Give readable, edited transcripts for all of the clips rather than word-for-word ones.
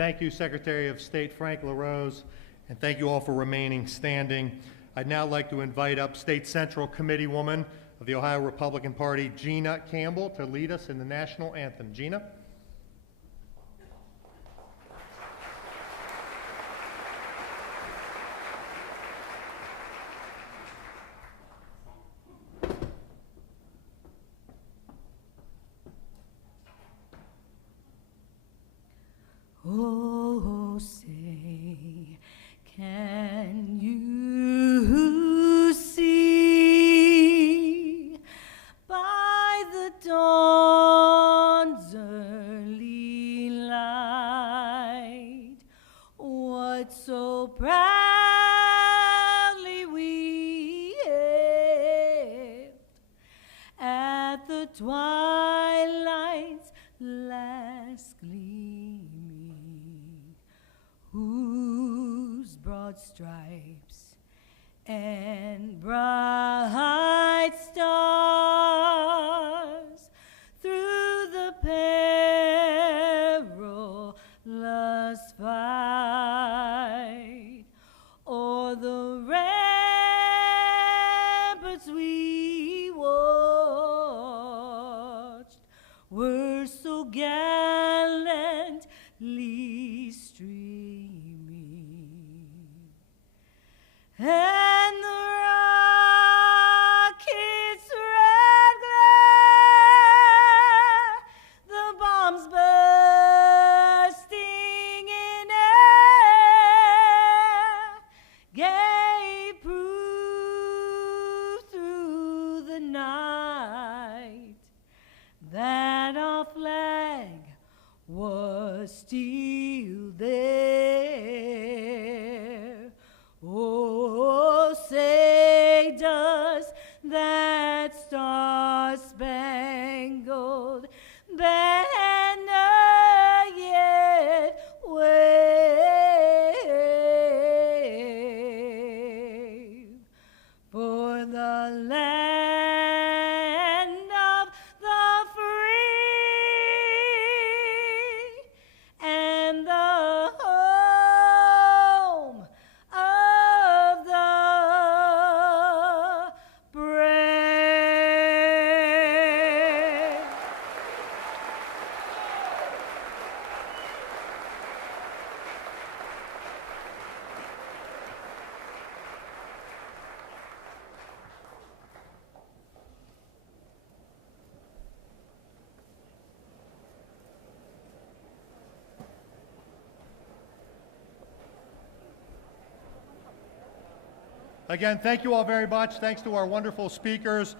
Thank you, Secretary of State Frank LaRose, and thank you all for remaining standing. I'd now like to invite up State Central Committeewoman of the Ohio Republican Party, Gina Campbell, to lead us in the national anthem. Gina? Oh, say, can you see by the dawn's early light what so proudly we hailed at the twilight's last gleaming, whose broad stripes and bright stars through the perilous fight o'er the ramparts we watched were so gallantly streaming, and the rocket's red glare, the bombs bursting in air, gave proof through the night that our flag was still there. Oh, say does that star-spangled banner yet wave for the land of the free and the home of the brave. Again, thank you all very much. Thanks to our wonderful speakers.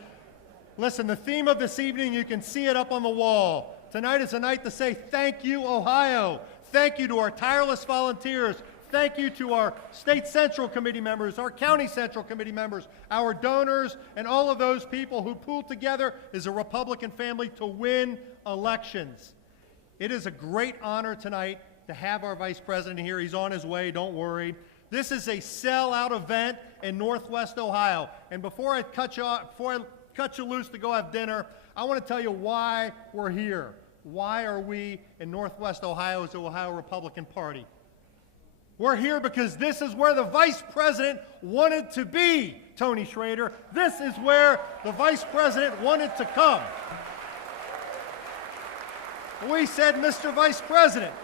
Listen, the theme of this evening, you can see it up on the wall. Tonight is a night to say thank you, Ohio. Thank you to our tireless volunteers. Thank you to our State Central Committee members, our County Central Committee members, our donors, and all of those people who pulled together as a Republican family to win elections. It is a great honor tonight to have our Vice President here. He's on his way, don't worry. This is a sellout event in Northwest Ohio. And before I cut you loose to go have dinner, I want to tell you why we're here. Why are we in Northwest Ohio as the Ohio Republican Party? We're here because this is where the Vice President wanted to be, Tony Schrader. This is where the Vice President wanted to come. We said, Mr. Vice President,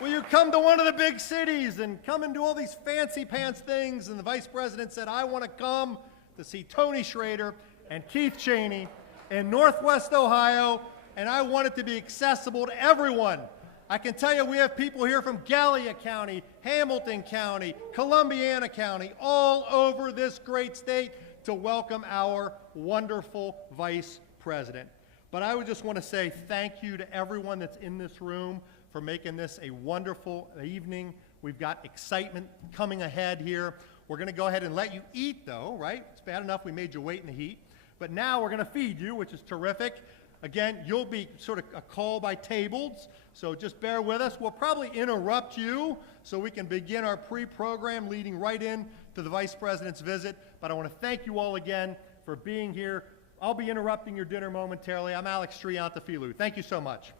will you come to one of the big cities and come and do all these fancy pants things? And the Vice President said, I want to come to see Tony Schrader and Keith Cheney in Northwest Ohio, and I want it to be accessible to everyone. I can tell you we have people here from Gallia County, Hamilton County, Columbiana County, all over this great state to welcome our wonderful Vice President. But I would just want to say thank you to everyone that's in this room for making this a wonderful evening. We've got excitement coming ahead here. We're going to go ahead and let you eat, though, right? It's bad enough we made you wait in the heat. But now we're going to feed you, which is terrific. Again, you'll be sort of a call by tables, so just bear with us. We'll probably interrupt you so we can begin our pre-program leading right in to the Vice President's visit. But I want to thank you all again for being here. I'll be interrupting your dinner momentarily. I'm Alex Triantafilou. Thank you so much.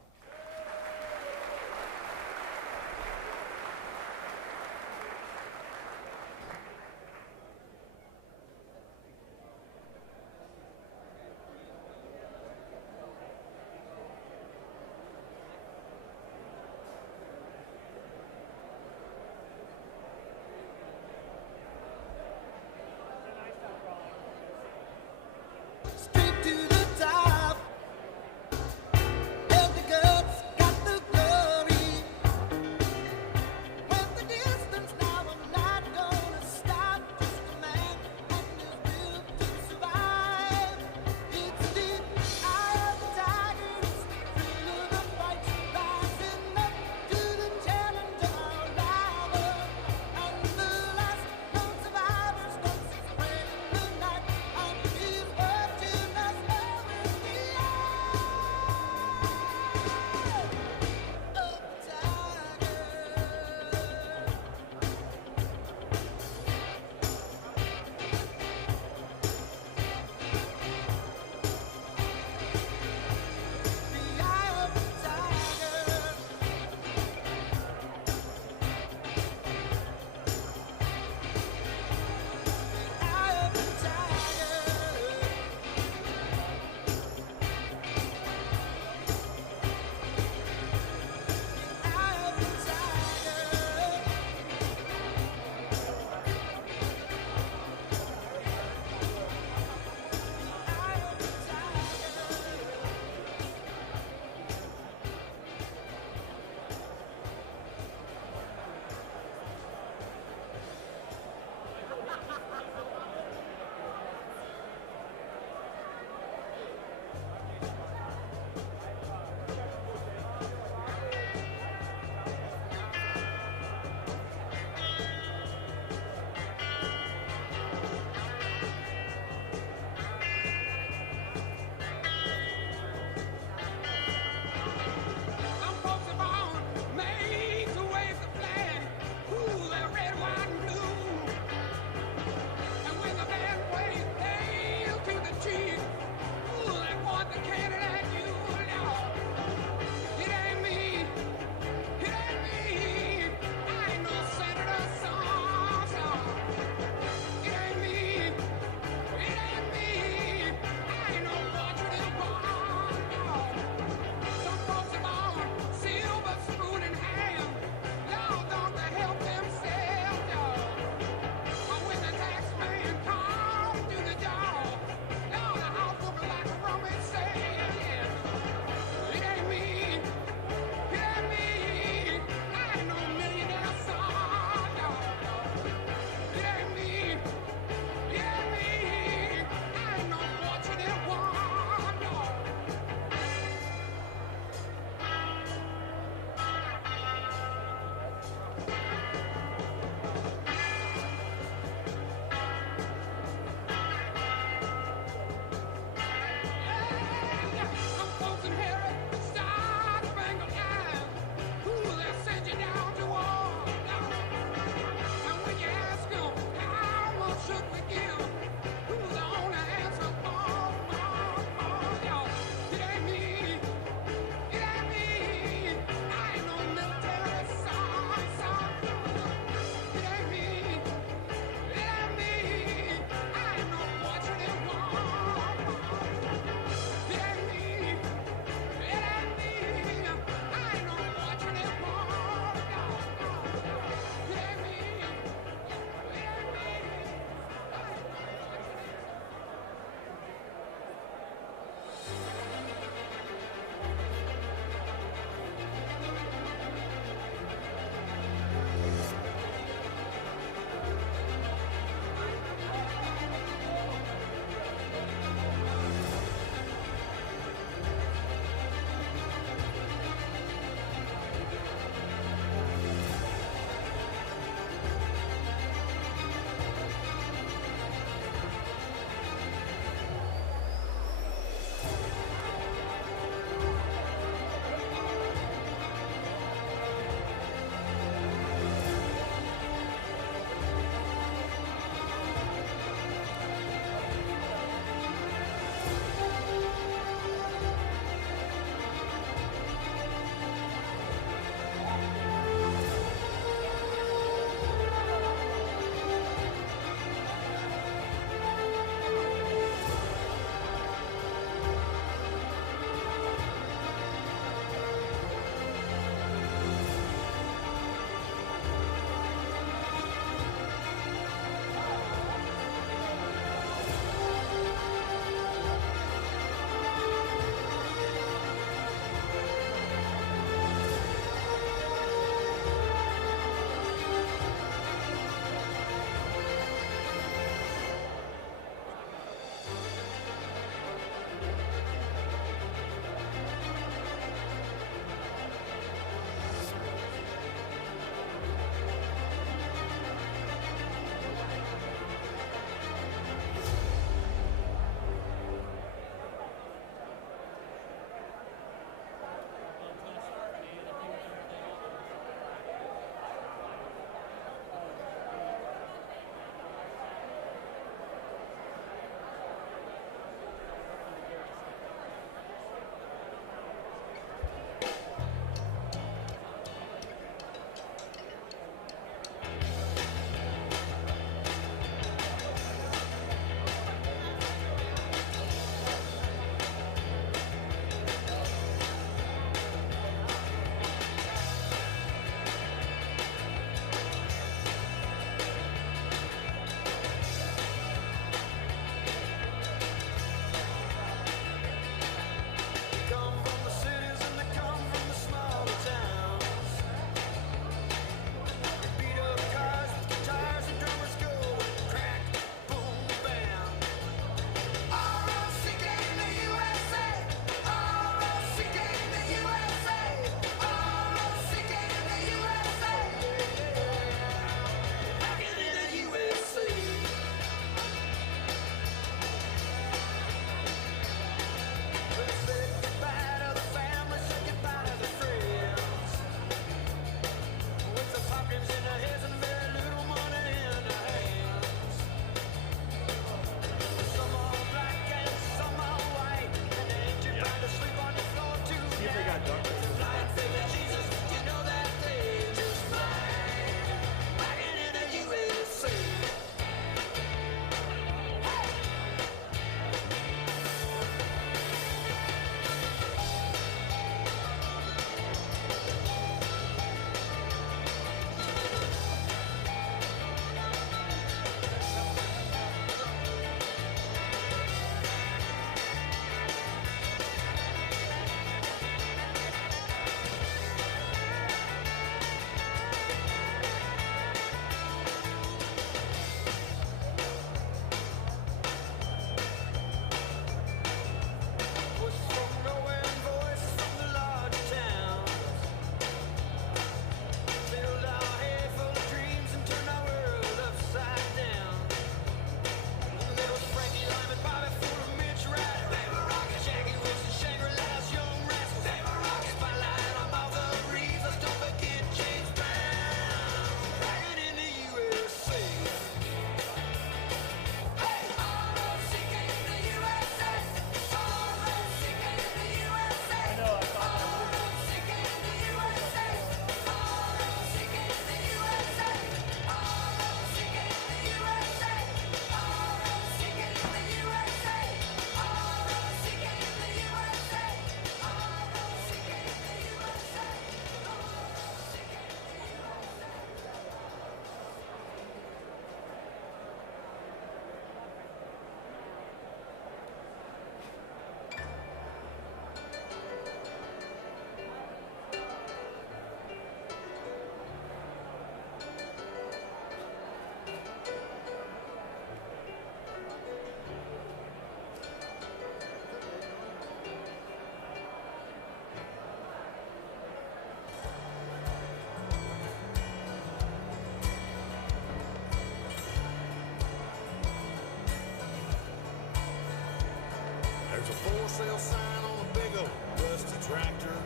There's a for sale sign on a big old rusty tractor.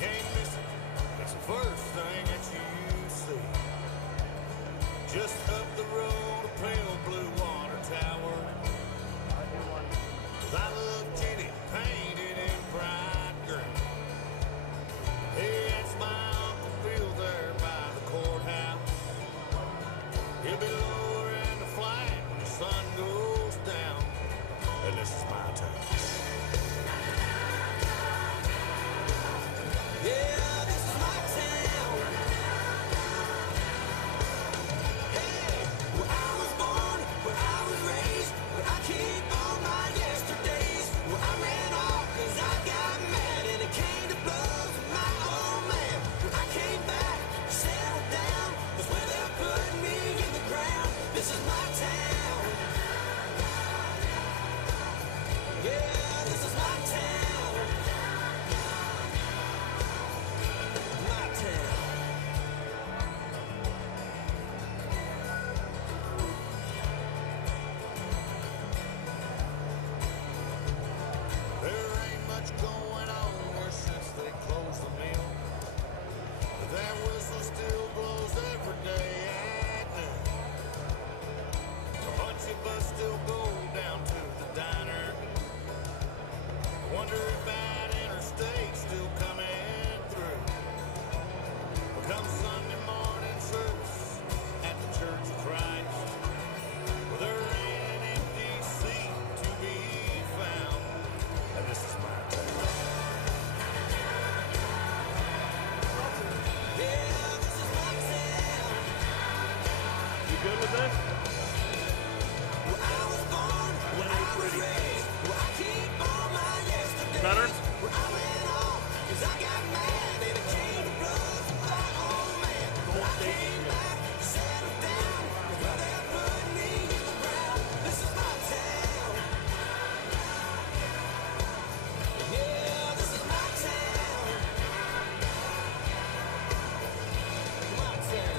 Can't miss it. That's the first thing that you see. Just up the road, a pale blue water tower. 'Cause I love Jenny painted in bright green. Hey, that's my Uncle Bill there by the courthouse. He'll be lowering the flag when the sun goes down. And this is my town. Yeah, this is my town. Hey, where I was born, where I was raised, where I keep all my yesterdays. Where I ran off 'cause I got mad and it came to blows with my old man. When I came back, settled down, was where they put me in the ground. This is my town. Yeah, this is my town. My town. There ain't much going on here since they closed the mill. But that whistle still blows every day at noon. The Hunchy bus still go down to the diner. I wonder if that interstate's still coming through. Come Sunday morning service at the Church of Christ. Well, there ain't an empty seat to be found. And this is my town. Yeah, this is my town. You good with this? Where I was born, where I was raised, where I keep all my yesterdays. Better? Where I ran off 'cause I got mad and it came to blows with my old man. But I came back, settled down, where they put me in the ground. This is my town. Yeah, this is my town. My town.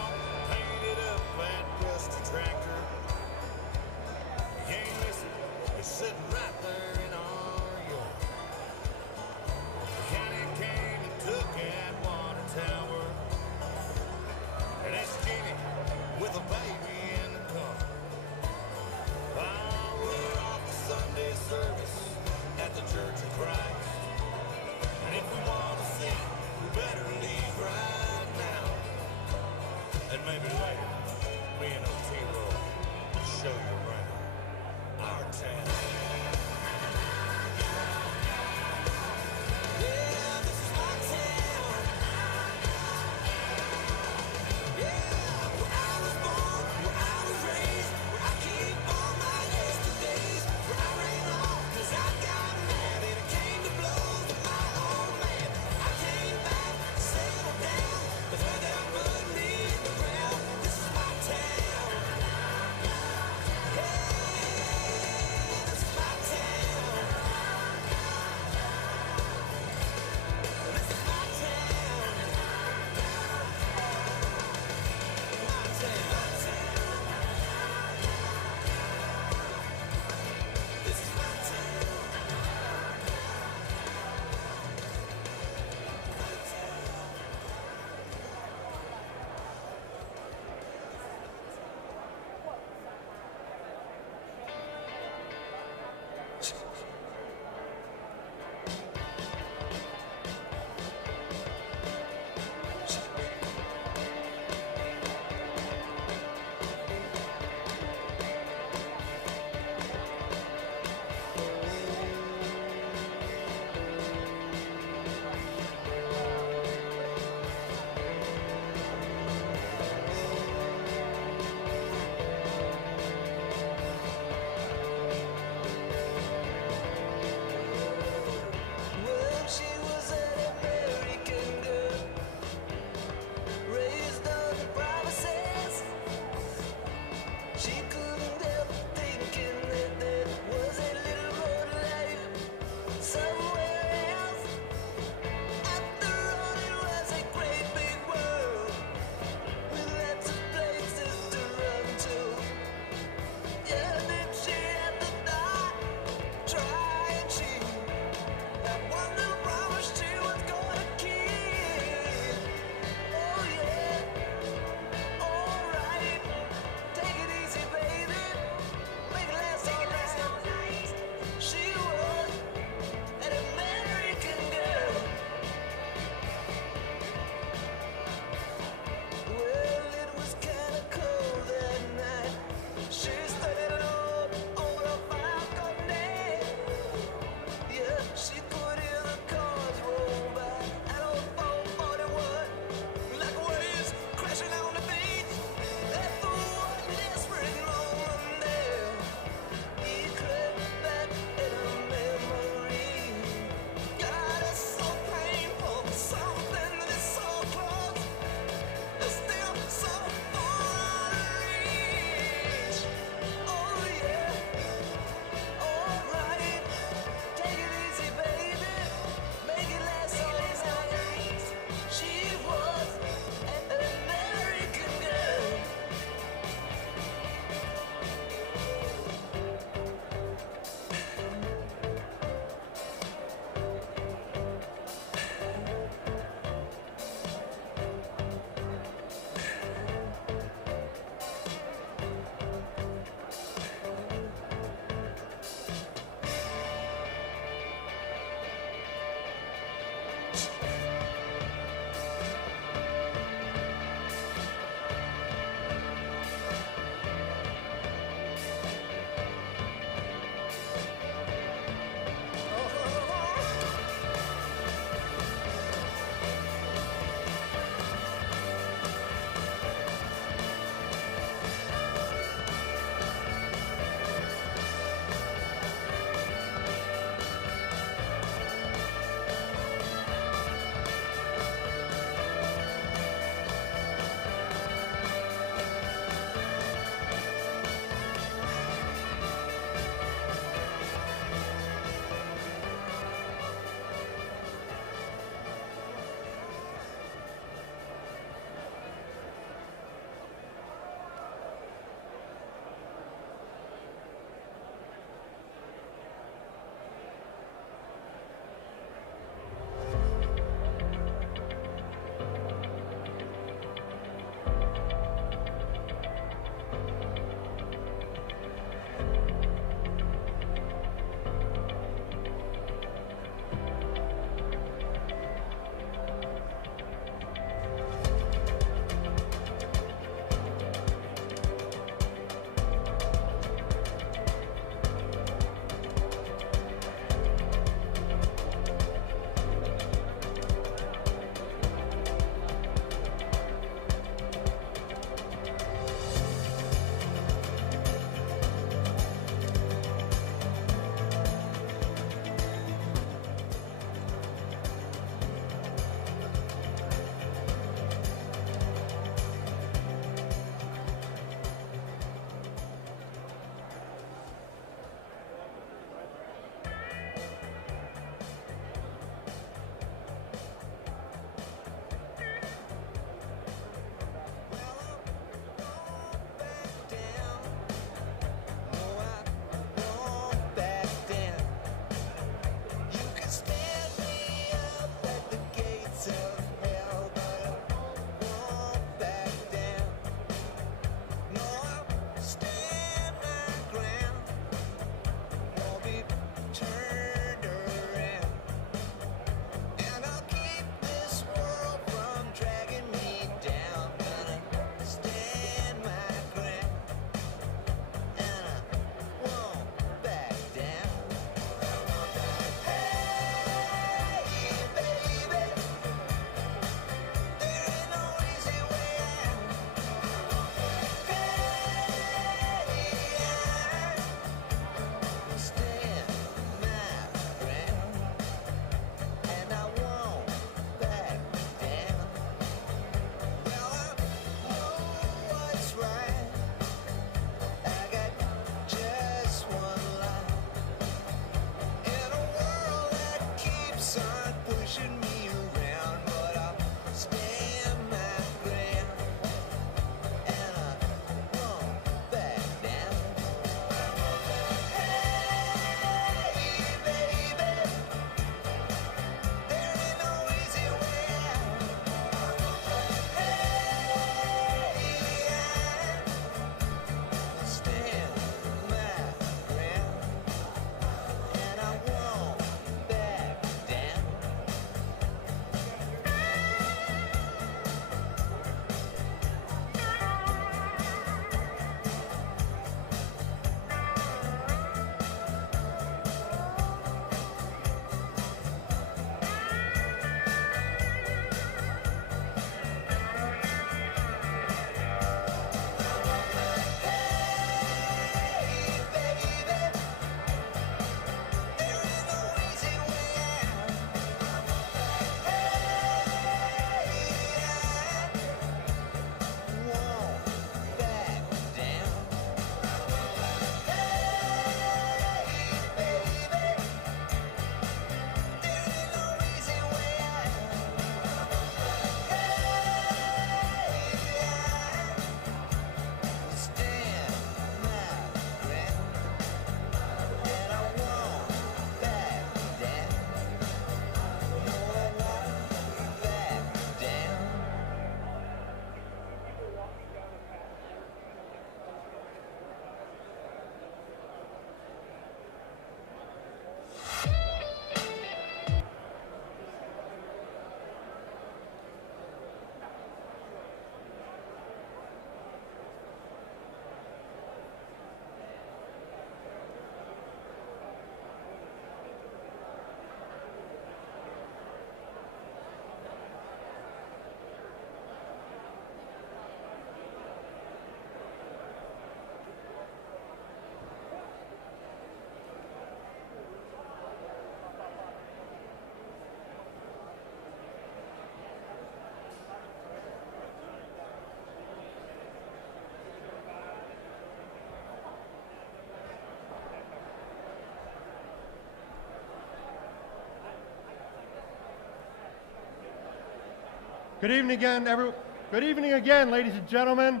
Good evening again, Good evening again, ladies and gentlemen.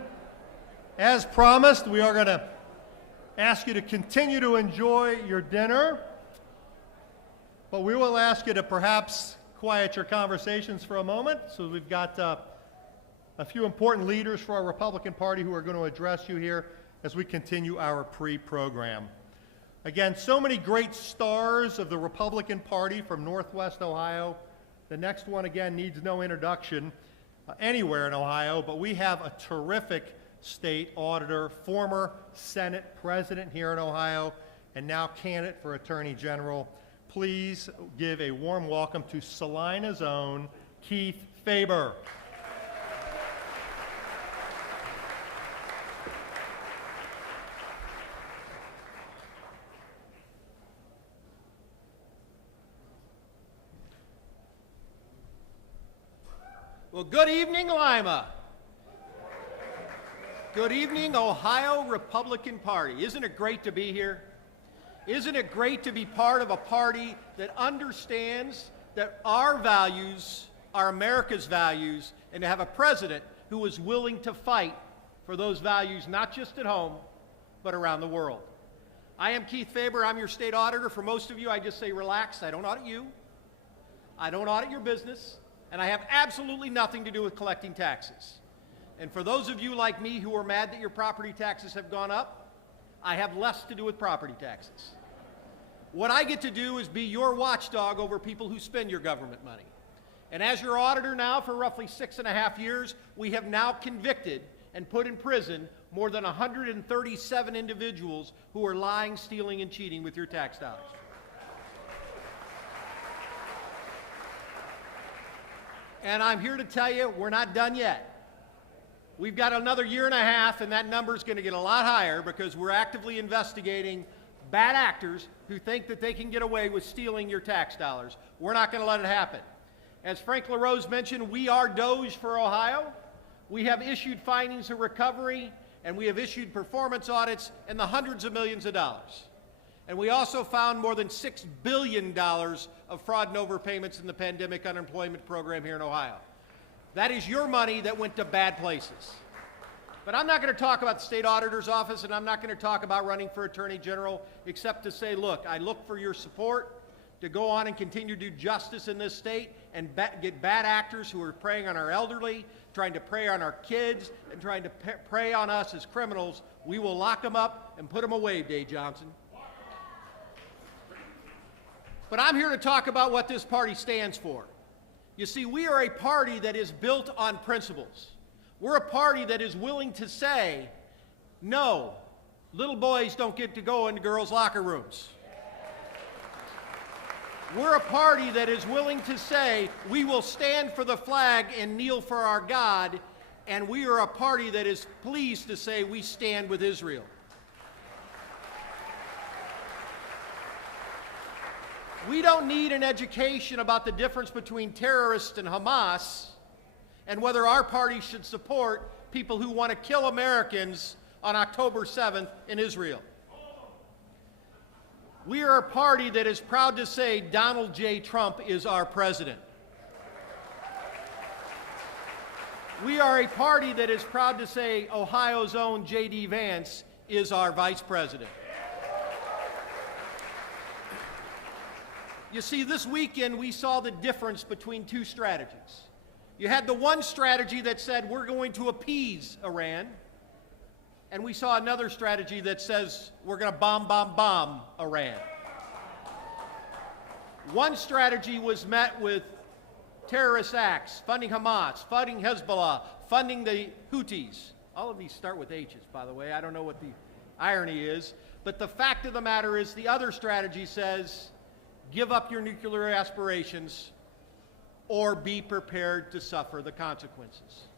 As promised, we are going to ask you to continue to enjoy your dinner, but we will ask you to perhaps quiet your conversations for a moment. So we've got a few important leaders for our Republican Party who are going to address you here as we continue our pre-program. Again, so many great stars of the Republican Party from Northwest Ohio. The next one, again, needs no introduction anywhere in Ohio, but we have a terrific state auditor, former Senate president here in Ohio, and now candidate for Attorney General. Please give a warm welcome to Salina's own Keith Faber. Well, good evening, Lima. Good evening, Ohio Republican Party. Isn't it great to be here? Isn't it great to be part of a party that understands that our values are America's values, and to have a president who is willing to fight for those values, not just at home, but around the world? I am Keith Faber. I'm your state auditor. For most of you, I just say relax. I don't audit you. I don't audit your business. And I have absolutely nothing to do with collecting taxes. And for those of you like me who are mad that your property taxes have gone up, I have less to do with property taxes. What I get to do is be your watchdog over people who spend your government money. And as your auditor now for roughly 6.5 years, we have now convicted and put in prison more than 137 individuals who are lying, stealing, and cheating with your tax dollars. And I'm here to tell you, we're not done yet. We've got another 1.5 years, and that number is going to get a lot higher because we're actively investigating bad actors who think that they can get away with stealing your tax dollars. We're not going to let it happen. As Frank LaRose mentioned, we are DOGE for Ohio. We have issued findings of recovery, and we have issued performance audits in the hundreds of millions of dollars. And we also found more than $6 billion of fraud and overpayments in the pandemic unemployment program here in Ohio. That is your money that went to bad places. But I'm not going to talk about the state auditor's office, and I'm not going to talk about running for Attorney General, except to say, look, I look for your support to go on and continue to do justice in this state and get bad actors who are preying on our elderly, trying to prey on our kids, and trying to prey on us as criminals. We will lock them up and put them away, Dave Johnson. But I'm here to talk about what this party stands for. You see, we are a party that is built on principles. We're a party that is willing to say, no, little boys don't get to go into girls' locker rooms. We're a party that is willing to say, we will stand for the flag and kneel for our God, and we are a party that is pleased to say we stand with Israel. We don't need an education about the difference between terrorists and Hamas and whether our party should support people who want to kill Americans on October 7th in Israel. We are a party that is proud to say Donald J. Trump is our president. We are a party that is proud to say Ohio's own JD Vance is our vice president. You see, this weekend we saw the difference between two strategies. You had the one strategy that said we're going to appease Iran, and we saw another strategy that says we're going to bomb Iran. One strategy was met with terrorist acts, funding Hamas, funding Hezbollah, funding the Houthis. All of these start with H's, by the way. I don't know what the irony is. But the fact of the matter is the other strategy says give up your nuclear aspirations or be prepared to suffer the consequences.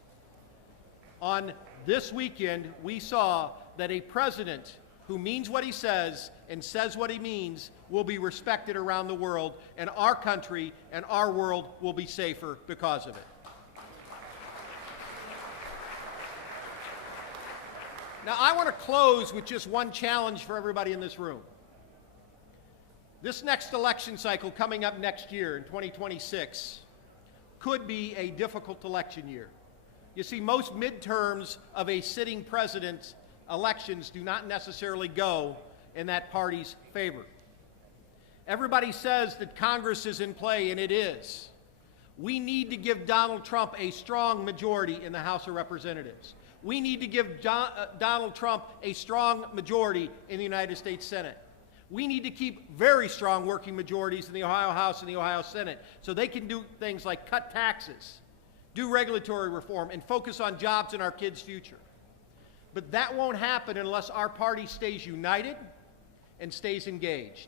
On this weekend, we saw that a president who means what he says and says what he means will be respected around the world, and our country and our world will be safer because of it. Now, I want to close with just one challenge for everybody in this room. This next election cycle coming up next year in 2026, could be a difficult election year. You see, most midterms of a sitting president's elections do not necessarily go in that party's favor. Everybody says that Congress is in play, and it is. We need to give Donald Trump a strong majority in the House of Representatives. We need to give Donald Trump a strong majority in the United States Senate. We need to keep very strong working majorities in the Ohio House and the Ohio Senate so they can do things like cut taxes, do regulatory reform, and focus on jobs and our kids' future. But that won't happen unless our party stays united and stays engaged.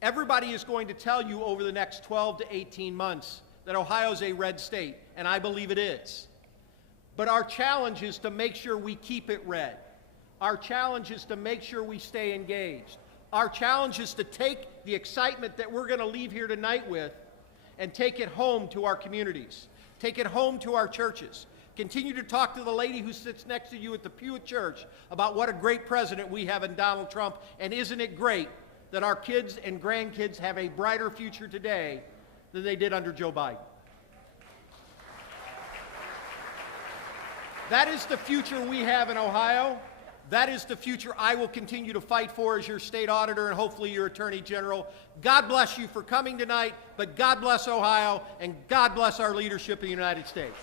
Everybody is going to tell you over the next 12 to 18 months that Ohio is a red state, and I believe it is. But our challenge is to make sure we keep it red. Our challenge is to make sure we stay engaged. Our challenge is to take the excitement that we're going to leave here tonight with and take it home to our communities, take it home to our churches. Continue to talk to the lady who sits next to you at the pew at church about what a great president we have in Donald Trump, and isn't it great that our kids and grandkids have a brighter future today than they did under Joe Biden. That is the future we have in Ohio. That is the future I will continue to fight for as your state auditor and hopefully your attorney general. God bless you for coming tonight, but God bless Ohio and God bless our leadership in the United States.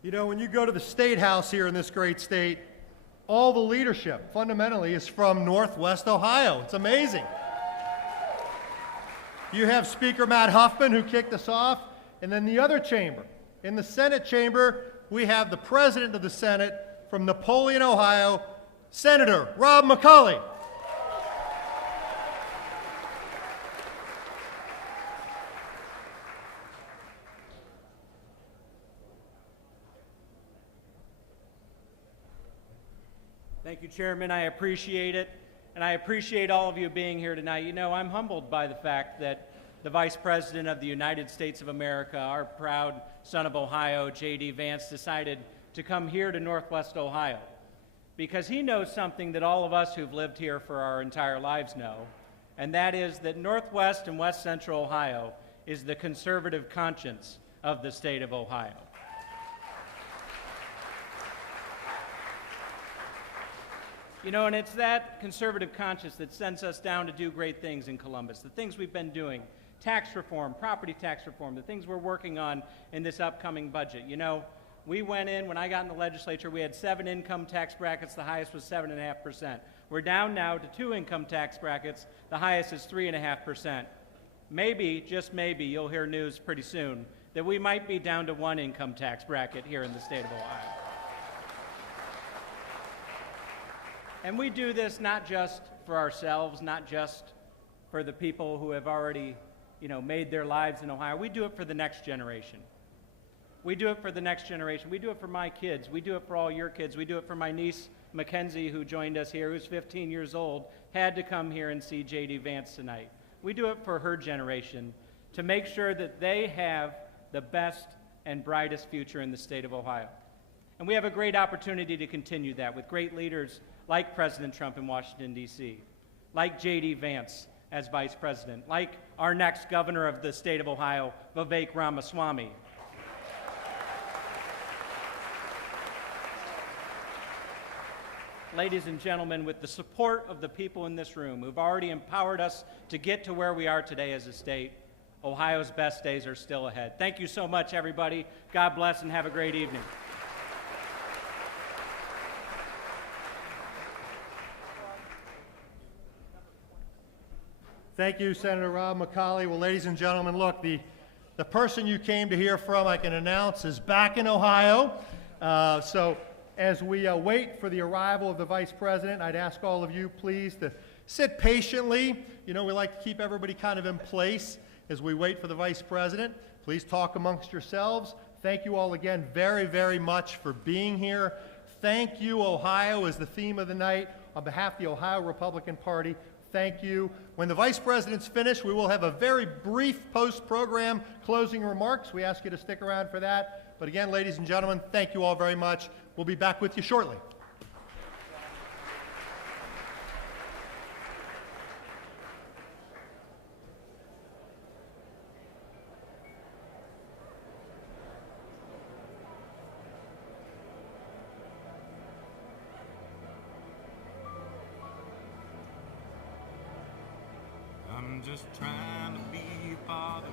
You know, when you go to the State House here in this great state, all the leadership fundamentally is from Northwest Ohio. It's amazing. You have Speaker Matt Huffman, who kicked us off, and then the other chamber. In the Senate chamber, we have the President of the Senate from Napoleon, Ohio, Senator Rob McCauley. Thank you, Chairman. I appreciate it, and I appreciate all of you being here tonight. You know, I'm humbled by the fact that the Vice President of the United States of America, our proud son of Ohio, JD Vance, decided to come here to Northwest Ohio because he knows something that all of us who've lived here for our entire lives know, and that is that Northwest and West Central Ohio is the conservative conscience of the state of Ohio. You know, and it's that conservative conscience that sends us down to do great things in Columbus, the things we've been doing, tax reform, property tax reform, the things we're working on in this upcoming budget. You know, we went in, when I got in the legislature, we had 7 income tax brackets, the highest was 7.5%. We're down now to 2 income tax brackets, the highest is 3.5%. Maybe, just maybe, you'll hear news pretty soon that we might be down to 1 income tax bracket here in the state of Ohio. And we do this not just for ourselves, not just for the people who have already, made their lives in Ohio. We do it for the next generation. We do it for the next generation. We do it for my kids. We do it for all your kids. We do it for my niece, Mackenzie, who joined us here, who's 15 years old, had to come here and see JD Vance tonight. We do it for her generation to make sure that they have the best and brightest future in the state of Ohio. And we have a great opportunity to continue that with great leaders like President Trump in Washington, D.C., like J.D. Vance as Vice President, like our next governor of the state of Ohio, Vivek Ramaswamy. Ladies and gentlemen, with the support of the people in this room who've already empowered us to get to where we are today as a state, Ohio's best days are still ahead. Thank you so much, everybody. God bless and have a great evening. Thank you, Senator Rob McCauley. Well, ladies and gentlemen, look, the person you came to hear from, I can announce, is back in Ohio. So as we wait for the arrival of the Vice President, I'd ask all of you, please, to sit patiently. You know, we like to keep everybody kind of in place as we wait for the Vice President. Please talk amongst yourselves. Thank you all again very, very much for being here. Thank you, Ohio, is the theme of the night. On behalf of the Ohio Republican Party, thank you. When the Vice President's finished, we will have a very brief post-program closing remarks. We ask you to stick around for that. But again, ladies and gentlemen, thank you all very much. We'll be back with you shortly. I'm just trying to be a father.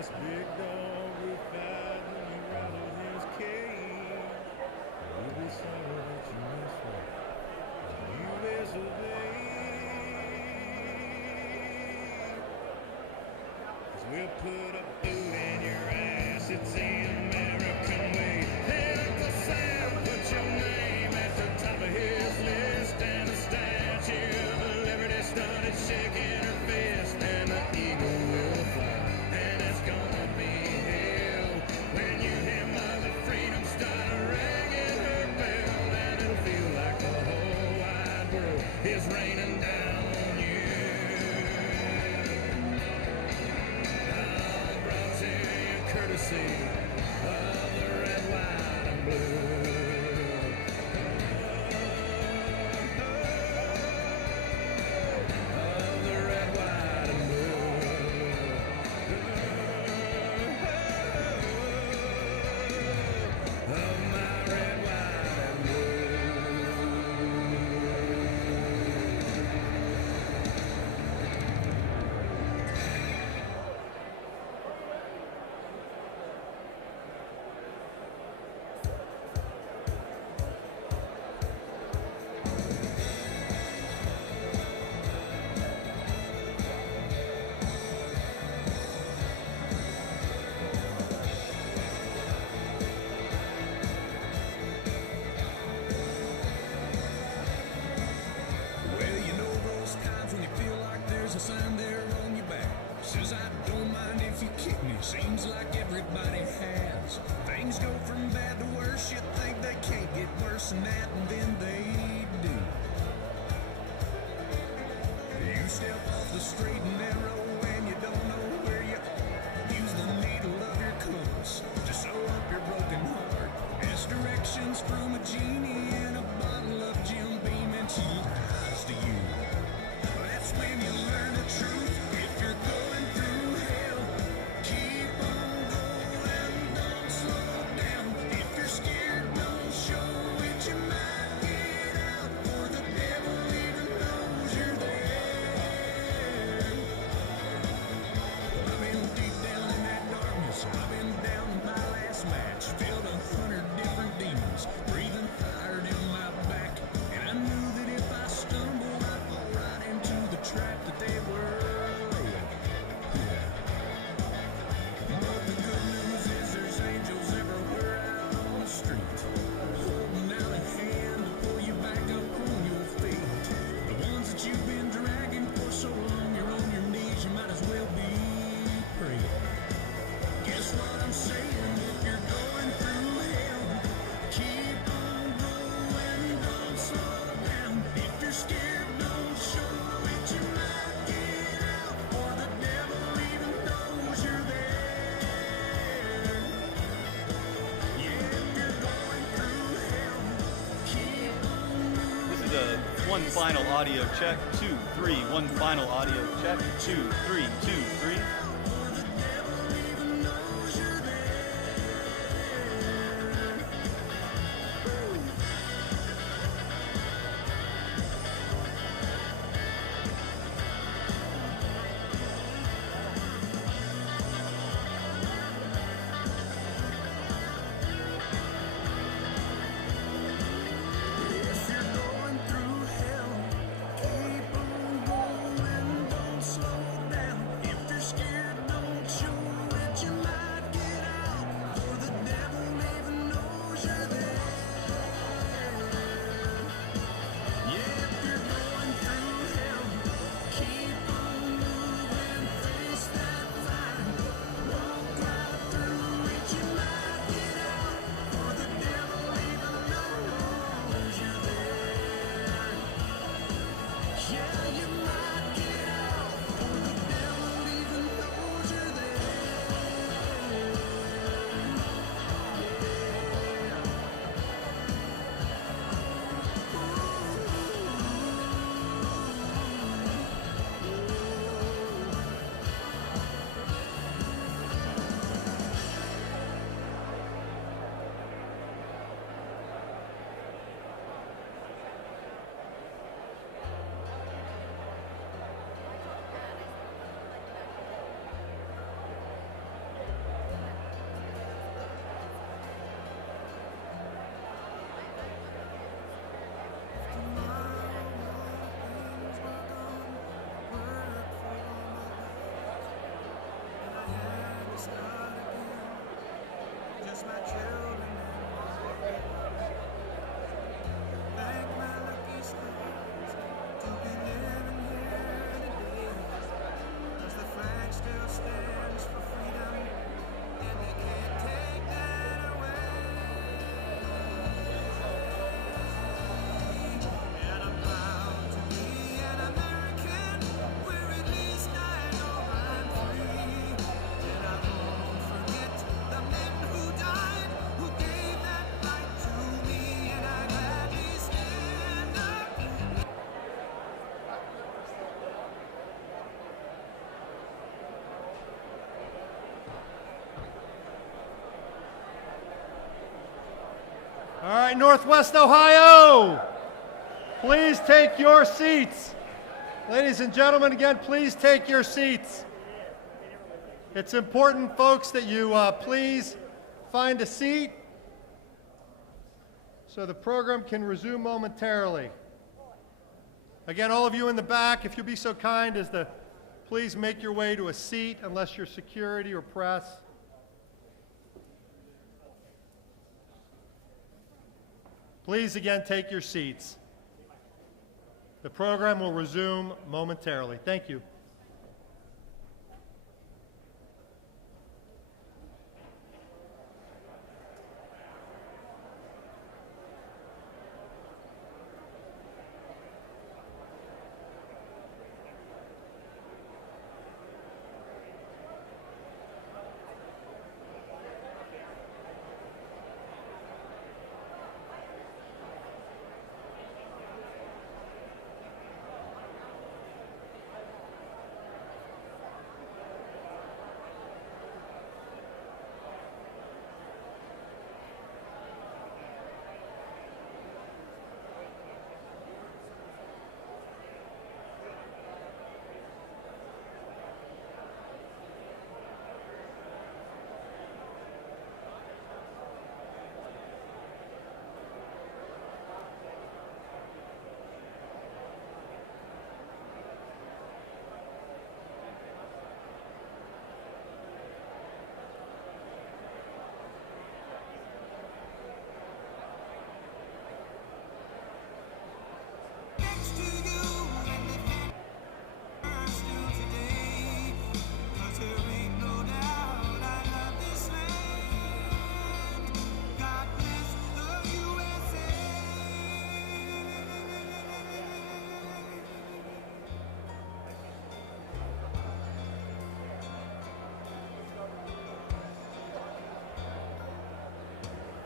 This big dog will fight when he rattled his cage. You'll be sorry that you missed me. You disobeyed. 'Cause we'll put a boot in your ass. It's the American way. And Uncle Sam put your name at the top of his list. And the Statue of Liberty started shaking her fist. And the eagle will fly. And it's gonna be hell when you hear Mother Freedom start ringing her bell. And it'll feel like the whole wide world is raining down on you. All brought to you courtesy of the red, white, and blue. Of the red, white, and blue. Of my red, white, and blue. Well, you know those times when you feel like there's a sign there on your back. Says I don't mind if you kick me. Seems like everybody has. Things go from bad to worse. You think they can't get worse than that, and then they do. You step off the straight and narrow and you don't know where you are. Use the needle of your compass to sew up your broken heart. As directions from a genie in a bottle of Jim Beam and she lies to you. That's when you learn the truth. If you're going through hell, keep on going, don't slow down. If you're scared, don't show it. You might get out, or the devil even knows you're there. I've been deep down in that darkness. I've been down in my last match. Filled 100 different demons, breathing fire in my back. And I knew that if I stumbled, I'd fall right into the trap that they were laying. Yeah. But the good news is there's angels everywhere out on the street, holding out a hand to pull you back up on your feet. The ones that you've been dragging for so long, you're on your knees, you might as well be praying. Guess what I'm saying? If you're going through hell, keep on going, don't slow down. If you're scared, don't show it. You might get out, or the devil even knows you're there. Yeah, if you're going through hell, keep on moving. This is a one final audio check. 2, 3. One final audio check. 2, 3, 2, 3. If you're going through hell, keep on going, don't slow down. If you're scared, All right, Northwest Ohio, please take your seats. Ladies and gentlemen, again, please take your seats. It's important, folks, that you please find a seat so the program can resume momentarily. Again, all of you in the back, if you'll be so kind as to please make your way to a seat unless you're security or press. Please, again, take your seats. The program will resume momentarily. Thank you.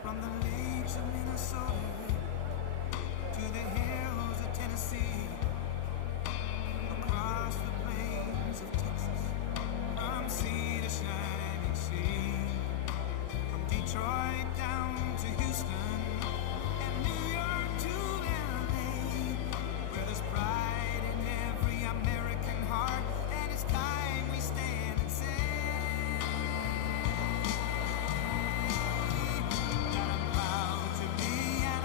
From the lakes of Minnesota to the hills of Tennessee, across the plains of Texas, from sea to shining sea, from Detroit down to Houston and New York to LA, where there's pride in every American heart, and it's time we stand and say that I'm proud to be an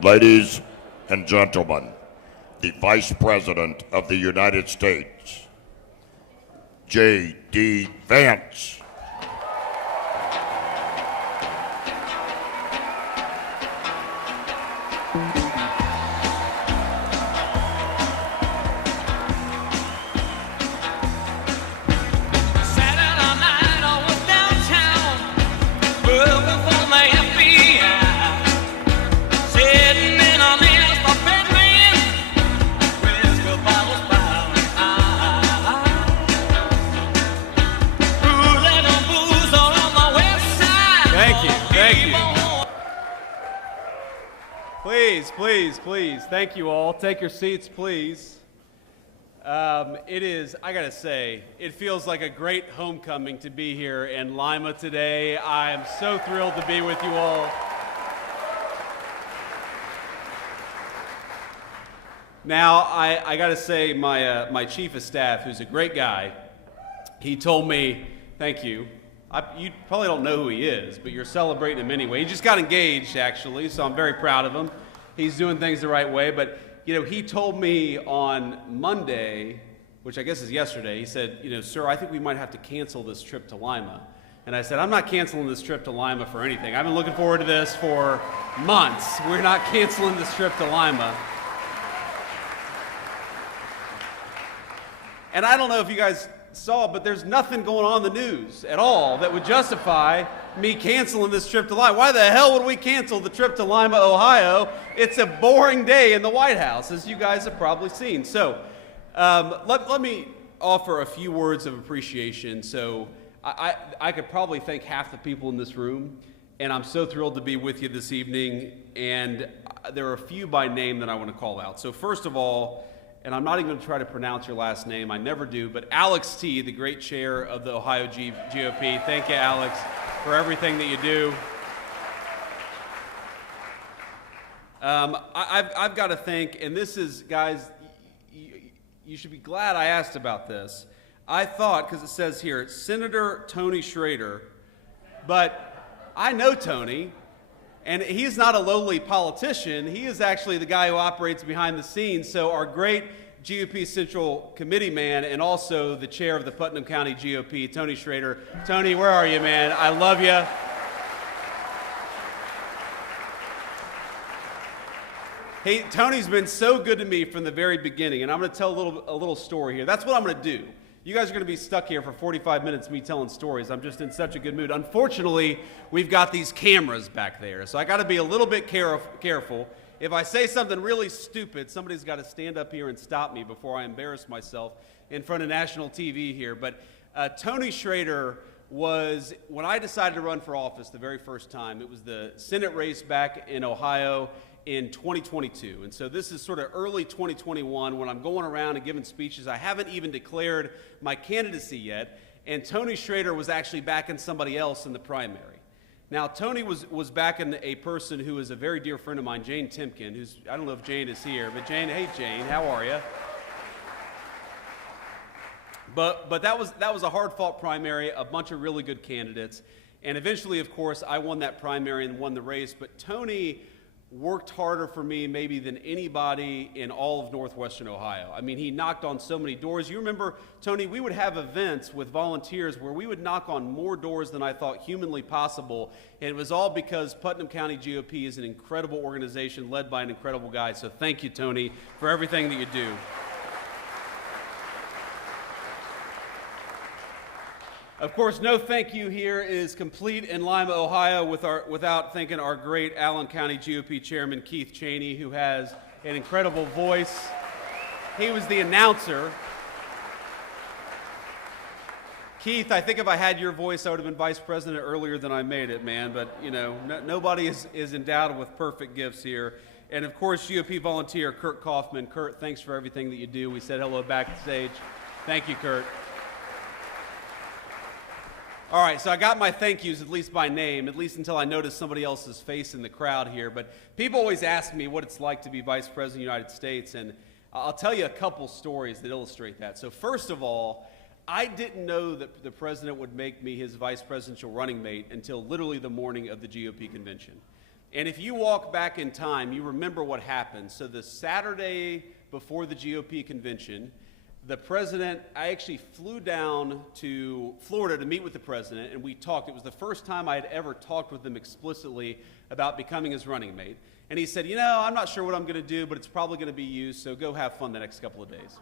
Ladies and gentlemen, the Vice President of the United States, JD Vance. Saturday night I was downtown, working for the FBI, sitting in a nest of bedroom, whiskey bottles by my eye. Cruising on booze on the west side. Thank you, thank you. Please, please, please. Thank you all. Take your seats, please. It is, I gotta say, it feels like a great homecoming to be here in Lima today. I am so thrilled to be with you all. Now, I gotta say, my chief of staff, who's a great guy, he told me, thank you. You probably don't know who he is, but you're celebrating him anyway. He just got engaged, actually, so I'm very proud of him. He's doing things the right way, but he told me on Monday, which I guess is yesterday, he said, sir, I think we might have to cancel this trip to Lima. And I said, I'm not canceling this trip to Lima for anything. I've been looking forward to this for months. We're not canceling this trip to Lima. And I don't know if you guys saw, but there's nothing going on in the news at all that would justify me canceling this trip to Lima. Why the hell would we cancel the trip to Lima, Ohio? It's a boring day in the White House, as you guys have probably seen. So let me offer a few words of appreciation. So I could probably thank half the people in this room, and I'm so thrilled to be with you this evening. And there are a few by name that I want to call out. So first of all, and I'm not even going to try to pronounce your last name, I never do, but Alex T., the great chair of the Ohio GOP. Thank you, Alex, for everything that you do. I've got to thank, and this is, guys, you should be glad I asked about this. I thought, because it says here, Senator Tony Schrader, but I know Tony, and he's not a lowly politician. He is actually the guy who operates behind the scenes. So our great GOP Central Committee man and also the chair of the Putnam County GOP, Tony Schrader. Tony, where are you, man? I love you. Hey, Tony's been so good to me from the very beginning, and I'm going to tell a little story here. That's what I'm going to do. You guys are going to be stuck here for 45 minutes me telling stories. I'm just in such a good mood. Unfortunately, we've got these cameras back there, so I got to be a little bit careful. If I say something really stupid, somebody's got to stand up here and stop me before I embarrass myself in front of national TV here. But Tony Schrader was, when I decided to run for office the very first time, it was the Senate race back in Ohio in 2022. And so this is sort of early 2021 when I'm going around and giving speeches. I haven't even declared my candidacy yet, and Tony Schrader was actually backing somebody else in the primary. Now, Tony was backing a person who is a very dear friend of mine, Jane Timken, who's, I don't know if Jane is here, but Jane, hey Jane, how are you? But that was a hard-fought primary, a bunch of really good candidates, and eventually, of course, I won that primary and won the race, but Tony worked harder for me maybe than anybody in all of Northwestern Ohio. I mean, he knocked on so many doors. You remember, Tony, we would have events with volunteers where we would knock on more doors than I thought humanly possible, and it was all because Putnam County GOP is an incredible organization led by an incredible guy. So thank you, Tony, for everything that you do. Of course, no thank you here is complete in Lima, Ohio, without thanking our great Allen County GOP Chairman Keith Cheney, who has an incredible voice. He was the announcer. Keith, I think if I had your voice, I would have been vice president earlier than I made it, man. But, nobody is endowed with perfect gifts here. And, of course, GOP volunteer Kurt Kaufman. Kurt, thanks for everything that you do. We said hello backstage. Thank you, Kurt. All right, so I got my thank yous, at least by name, at least until I noticed somebody else's face in the crowd here. But people always ask me what it's like to be Vice President of the United States, and I'll tell you a couple stories that illustrate that. So first of all, I didn't know that the president would make me his vice presidential running mate until literally the morning of the GOP convention. And if you walk back in time, you remember what happened. So the Saturday before the GOP convention, the president, I actually flew down to Florida to meet with the president, and we talked. It was the first time I had ever talked with him explicitly about becoming his running mate. And he said, you know, I'm not sure what I'm going to do, but it's probably going to be you, so go have fun the next couple of days.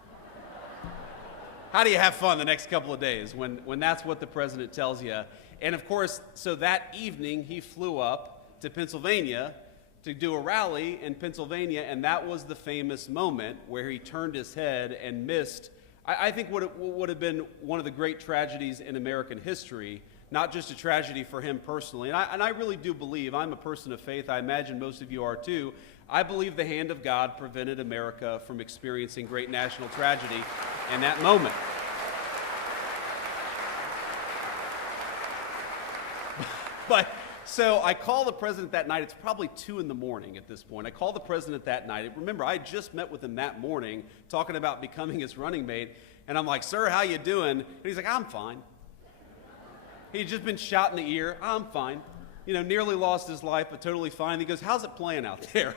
How do you have fun the next couple of days when that's what the president tells you? And of course, so that evening, he flew up to Pennsylvania to do a rally in Pennsylvania, and that was the famous moment where he turned his head and missed, I think, what would have been one of the great tragedies in American history, not just a tragedy for him personally. And I really do believe, I'm a person of faith, I imagine most of you are too, I believe the hand of God prevented America from experiencing great national tragedy in that moment. But so I call the president that night. It's probably 2 in the morning at this point. I call the president that night. Remember, I just met with him that morning talking about becoming his running mate. And I'm like, sir, how you doing? And he's like, I'm fine. He'd just been shot in the ear. I'm fine. You know, nearly lost his life, but totally fine. He goes, how's it playing out there?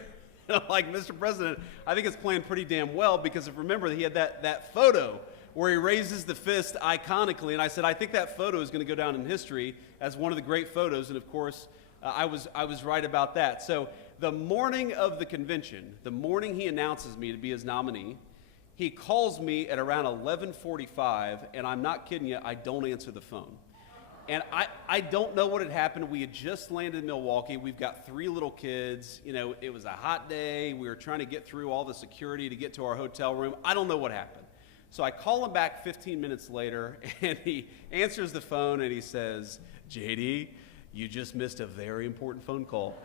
And I'm like, Mr. President, I think it's playing pretty damn well, because if remember, he had that photo where he raises the fist iconically, and I said, I think that photo is going to go down in history as one of the great photos, and of course, I was right about that. So the morning of the convention, the morning he announces me to be his nominee, he calls me at around 11:45, and I'm not kidding you, I don't answer the phone. And I don't know what had happened. We had just landed in Milwaukee. We've got 3 little kids. You know, it was a hot day. We were trying to get through all the security to get to our hotel room. I don't know what happened. So I call him back 15 minutes later, and he answers the phone, and he says, JD, you just missed a very important phone call.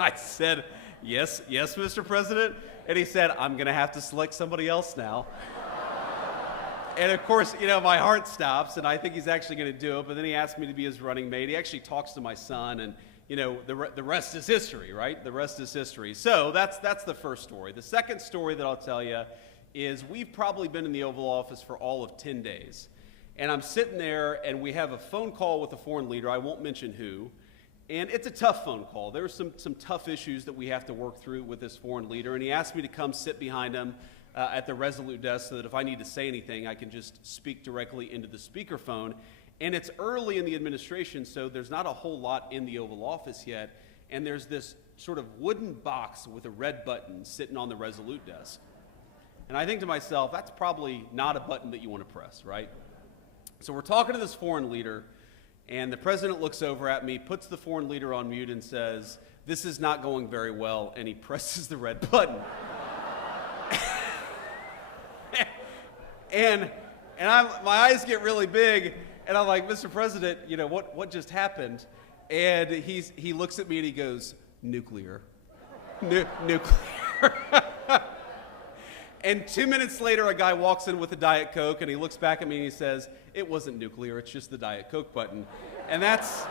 I said, yes, Mr. President. And he said, I'm going to have to select somebody else now. And of course, you know, my heart stops, and I think he's actually going to do it. But then he asked me to be his running mate. He actually talks to my son, and you know, the rest is history, right? The rest is history. So that's the first story. The second story that I'll tell you is we've probably been in the Oval Office for all of 10 days. And I'm sitting there, and we have a phone call with a foreign leader. I won't mention who. And it's a tough phone call. There are some tough issues that we have to work through with this foreign leader. And he asked me to come sit behind him at the Resolute desk so that if I need to say anything, I can just speak directly into the speakerphone. And it's early in the administration, so there's not a whole lot in the Oval Office yet. And there's this sort of wooden box with a red button sitting on the Resolute desk. And I think to myself, that's probably not a button that you want to press, right? So we're talking to this foreign leader, and the president looks over at me, puts the foreign leader on mute, and says, this is not going very well, and he presses the red button. and my eyes get really big, and I'm like, Mr. President, you know, what just happened? And he looks at me and he goes, nuclear. Nuclear. And 2 minutes later, a guy walks in with a Diet Coke, and he looks back at me and he says, it wasn't nuclear, it's just the Diet Coke button. And that's...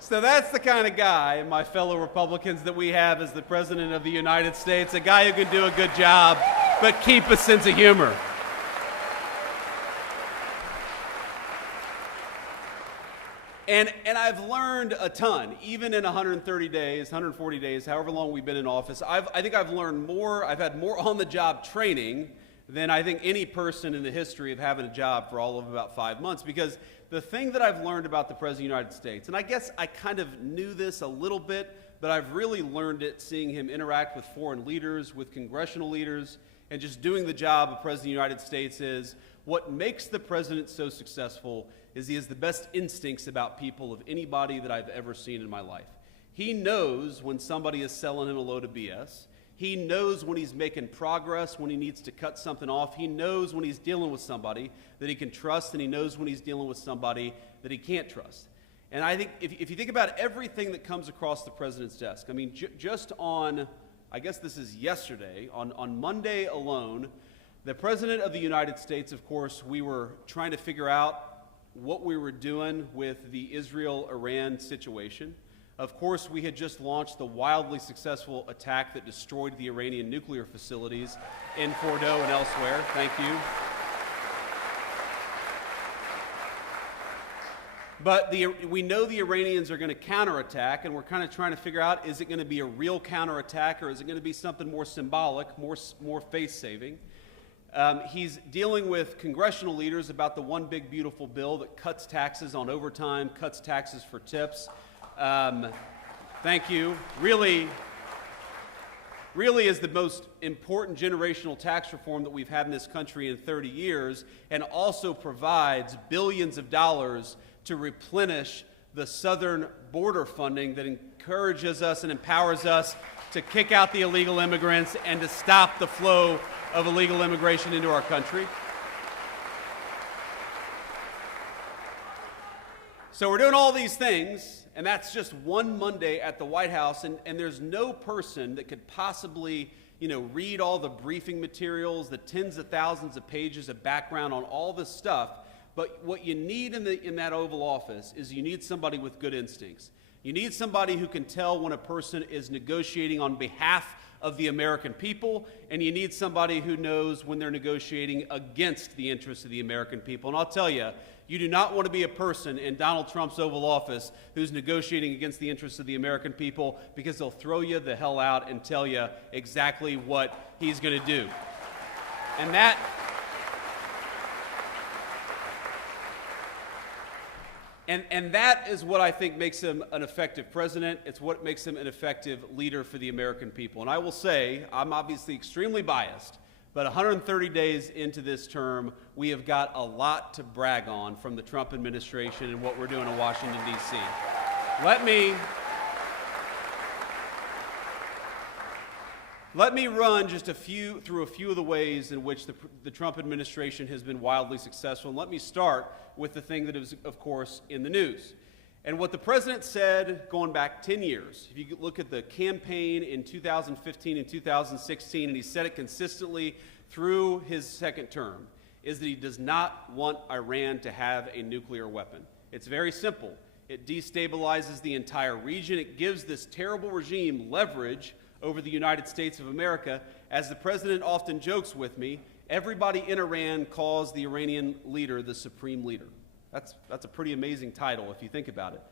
So that's the kind of guy, my fellow Republicans, that we have as the President of the United States, a guy who can do a good job, but keep a sense of humor. And I've learned a ton, even in 130 days, 140 days, however long we've been in office. I think I've learned more, I've had more on-the-job training than I think any person in the history of having a job for all of about 5 months. Because the thing that I've learned about the President of the United States, and I guess I kind of knew this a little bit, but I've really learned it seeing him interact with foreign leaders, with congressional leaders, and just doing the job of President of the United States is what makes the president so successful is he has the best instincts about people of anybody that I've ever seen in my life. He knows when somebody is selling him a load of BS. He knows when he's making progress, when he needs to cut something off. He knows when he's dealing with somebody that he can trust, and he knows when he's dealing with somebody that he can't trust. And I think if you think about everything that comes across the president's desk, I mean, just on, I guess this is yesterday, on Monday alone, the President of the United States, of course, we were trying to figure out what we were doing with the Israel-Iran situation. Of course, we had just launched the wildly successful attack that destroyed the Iranian nuclear facilities in Fordow and elsewhere. Thank you. But we know the Iranians are going to counterattack, and we're kind of trying to figure out, is it going to be a real counterattack, or is it going to be something more symbolic, more face-saving? He's dealing with congressional leaders about the one big beautiful bill that cuts taxes on overtime, cuts taxes for tips. Thank you. Really is the most important generational tax reform that we've had in this country in 30 years, and also provides billions of dollars to replenish the southern border funding that encourages us and empowers us to kick out the illegal immigrants and to stop the flow of illegal immigration into our country. So we're doing all these things, and that's just one Monday at the White House, and there's no person that could possibly, read all the briefing materials, the tens of thousands of pages of background on all this stuff. But what you need in that Oval Office is you need somebody with good instincts. You need somebody who can tell when a person is negotiating on behalf of the American people, and you need somebody who knows when they're negotiating against the interests of the American people. And I'll tell you, you do not want to be a person in Donald Trump's Oval Office who's negotiating against the interests of the American people, because they'll throw you the hell out and tell you exactly what he's going to do. And that is what I think makes him an effective president. It's what makes him an effective leader for the American people. And I will say, I'm obviously extremely biased, but 130 days into this term, we have got a lot to brag on from the Trump administration and what we're doing in Washington, D.C. Let me run just through a few of the ways in which the Trump administration has been wildly successful. And let me start with the thing that is, of course, in the news. And what the president said going back 10 years, if you look at the campaign in 2015 and 2016, and he said it consistently through his second term, is that he does not want Iran to have a nuclear weapon. It's very simple. It destabilizes the entire region. It gives this terrible regime leverage over the United States of America. As the president often jokes with me, everybody in Iran calls the Iranian leader the supreme leader. That's a pretty amazing title if you think about it.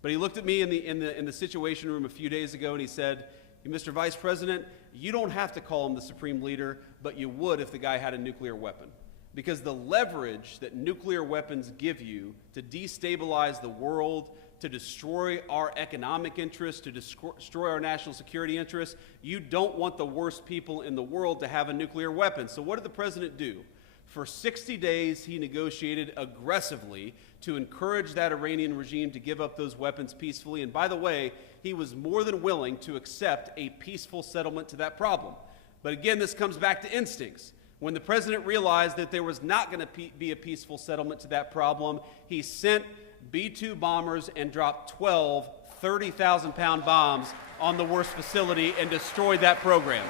But he looked at me in the Situation Room a few days ago and he said, Mr. Vice President, you don't have to call him the supreme leader, but you would if the guy had a nuclear weapon. Because the leverage that nuclear weapons give you to destabilize the world, to destroy our economic interests, to destroy our national security interests, you don't want the worst people in the world to have a nuclear weapon. So what did the president do? For 60 days, he negotiated aggressively to encourage that Iranian regime to give up those weapons peacefully. And by the way, he was more than willing to accept a peaceful settlement to that problem. But again, this comes back to instincts. When the president realized that there was not going to be a peaceful settlement to that problem, he sent B-2 bombers and dropped 12 30,000-pound bombs on the worst facility and destroyed that program.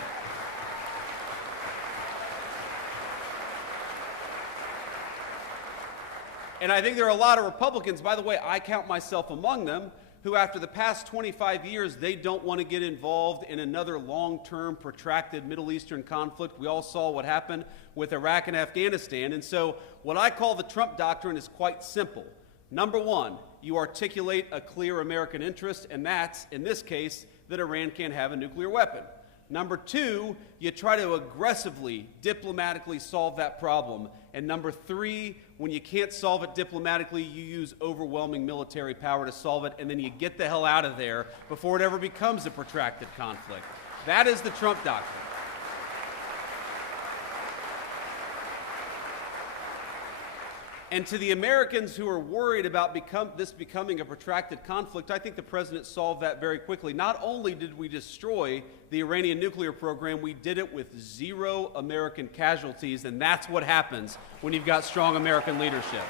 And I think there are a lot of Republicans, by the way, I count myself among them, who after the past 25 years, they don't want to get involved in another long-term, protracted Middle Eastern conflict. We all saw what happened with Iraq and Afghanistan. And so what I call the Trump doctrine is quite simple. Number one, you articulate a clear American interest, and that's, in this case, that Iran can't have a nuclear weapon. Number two, you try to aggressively, diplomatically solve that problem. And number three, when you can't solve it diplomatically, you use overwhelming military power to solve it, and then you get the hell out of there before it ever becomes a protracted conflict. That is the Trump doctrine. And to the Americans who are worried about this becoming a protracted conflict, I think the president solved that very quickly. Not only did we destroy the Iranian nuclear program, we did it with 0 American casualties, and that's what happens when you've got strong American leadership.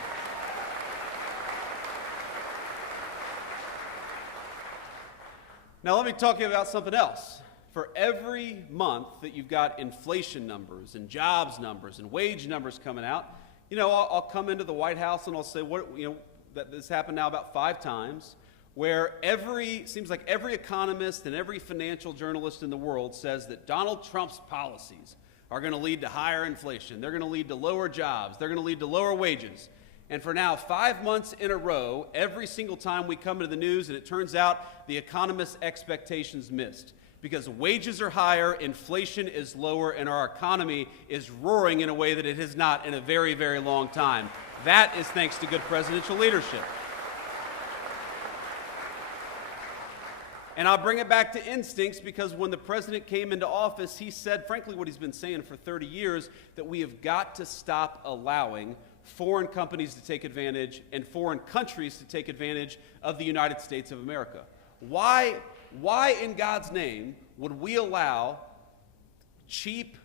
Now let me talk to you about something else. For every month that you've got inflation numbers and jobs numbers and wage numbers coming out, I'll come into the White House and I'll say, that this happened now about 5 times, where seems like every economist and every financial journalist in the world says that Donald Trump's policies are going to lead to higher inflation. They're going to lead to lower jobs. They're going to lead to lower wages. And for now 5 months in a row, every single time we come into the news, and it turns out the economists' expectations missed. Because wages are higher, inflation is lower, and our economy is roaring in a way that it has not in a very, very long time. That is thanks to good presidential leadership. And I'll bring it back to instincts, because when the president came into office, he said, frankly, what he's been saying for 30 years, that we have got to stop allowing foreign companies to take advantage and foreign countries to take advantage of the United States of America. Why in God's name would we allow cheap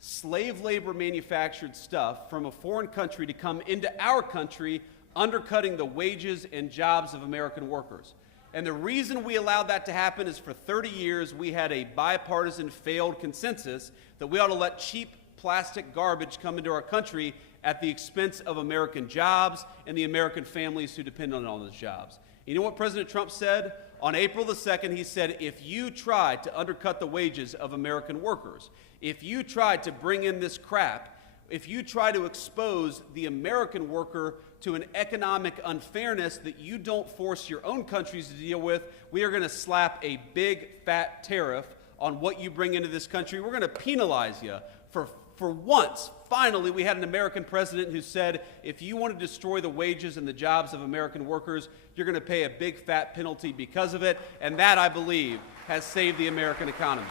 slave labor manufactured stuff from a foreign country to come into our country, undercutting the wages and jobs of American workers? And the reason we allowed that to happen is for 30 years we had a bipartisan failed consensus that we ought to let cheap plastic garbage come into our country at the expense of American jobs and the American families who depend on those jobs. You know what President Trump said? On April the 2nd, he said, if you try to undercut the wages of American workers, if you try to bring in this crap, if you try to expose the American worker to an economic unfairness that you don't force your own countries to deal with, we are going to slap a big fat tariff on what you bring into this country. We're going to penalize you. For once, finally, we had an American president who said, if you want to destroy the wages and the jobs of American workers, you're going to pay a big fat penalty because of it. And that, I believe, has saved the American economy.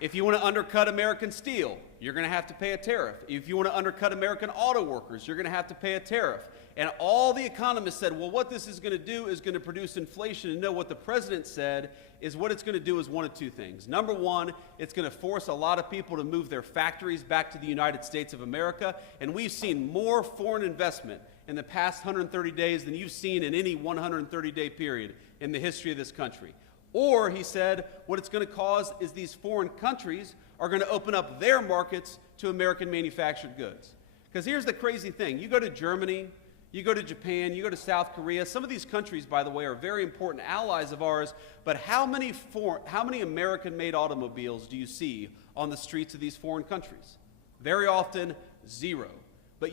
If you want to undercut American steel, you're going to have to pay a tariff. If you want to undercut American auto workers, you're going to have to pay a tariff. And all the economists said, well, what this is going to do is going to produce inflation. And no, what the president said is what it's going to do is one of two things. Number one, it's going to force a lot of people to move their factories back to the United States of America. And we've seen more foreign investment in the past 130 days than you've seen in any 130-day period in the history of this country. Or, he said, what it's going to cause is these foreign countries are going to open up their markets to American manufactured goods. Because here's the crazy thing. You go to Germany, you go to Japan, you go to South Korea. Some of these countries, by the way, are very important allies of ours. But how many American-made automobiles do you see on the streets of these foreign countries? Very often, zero. But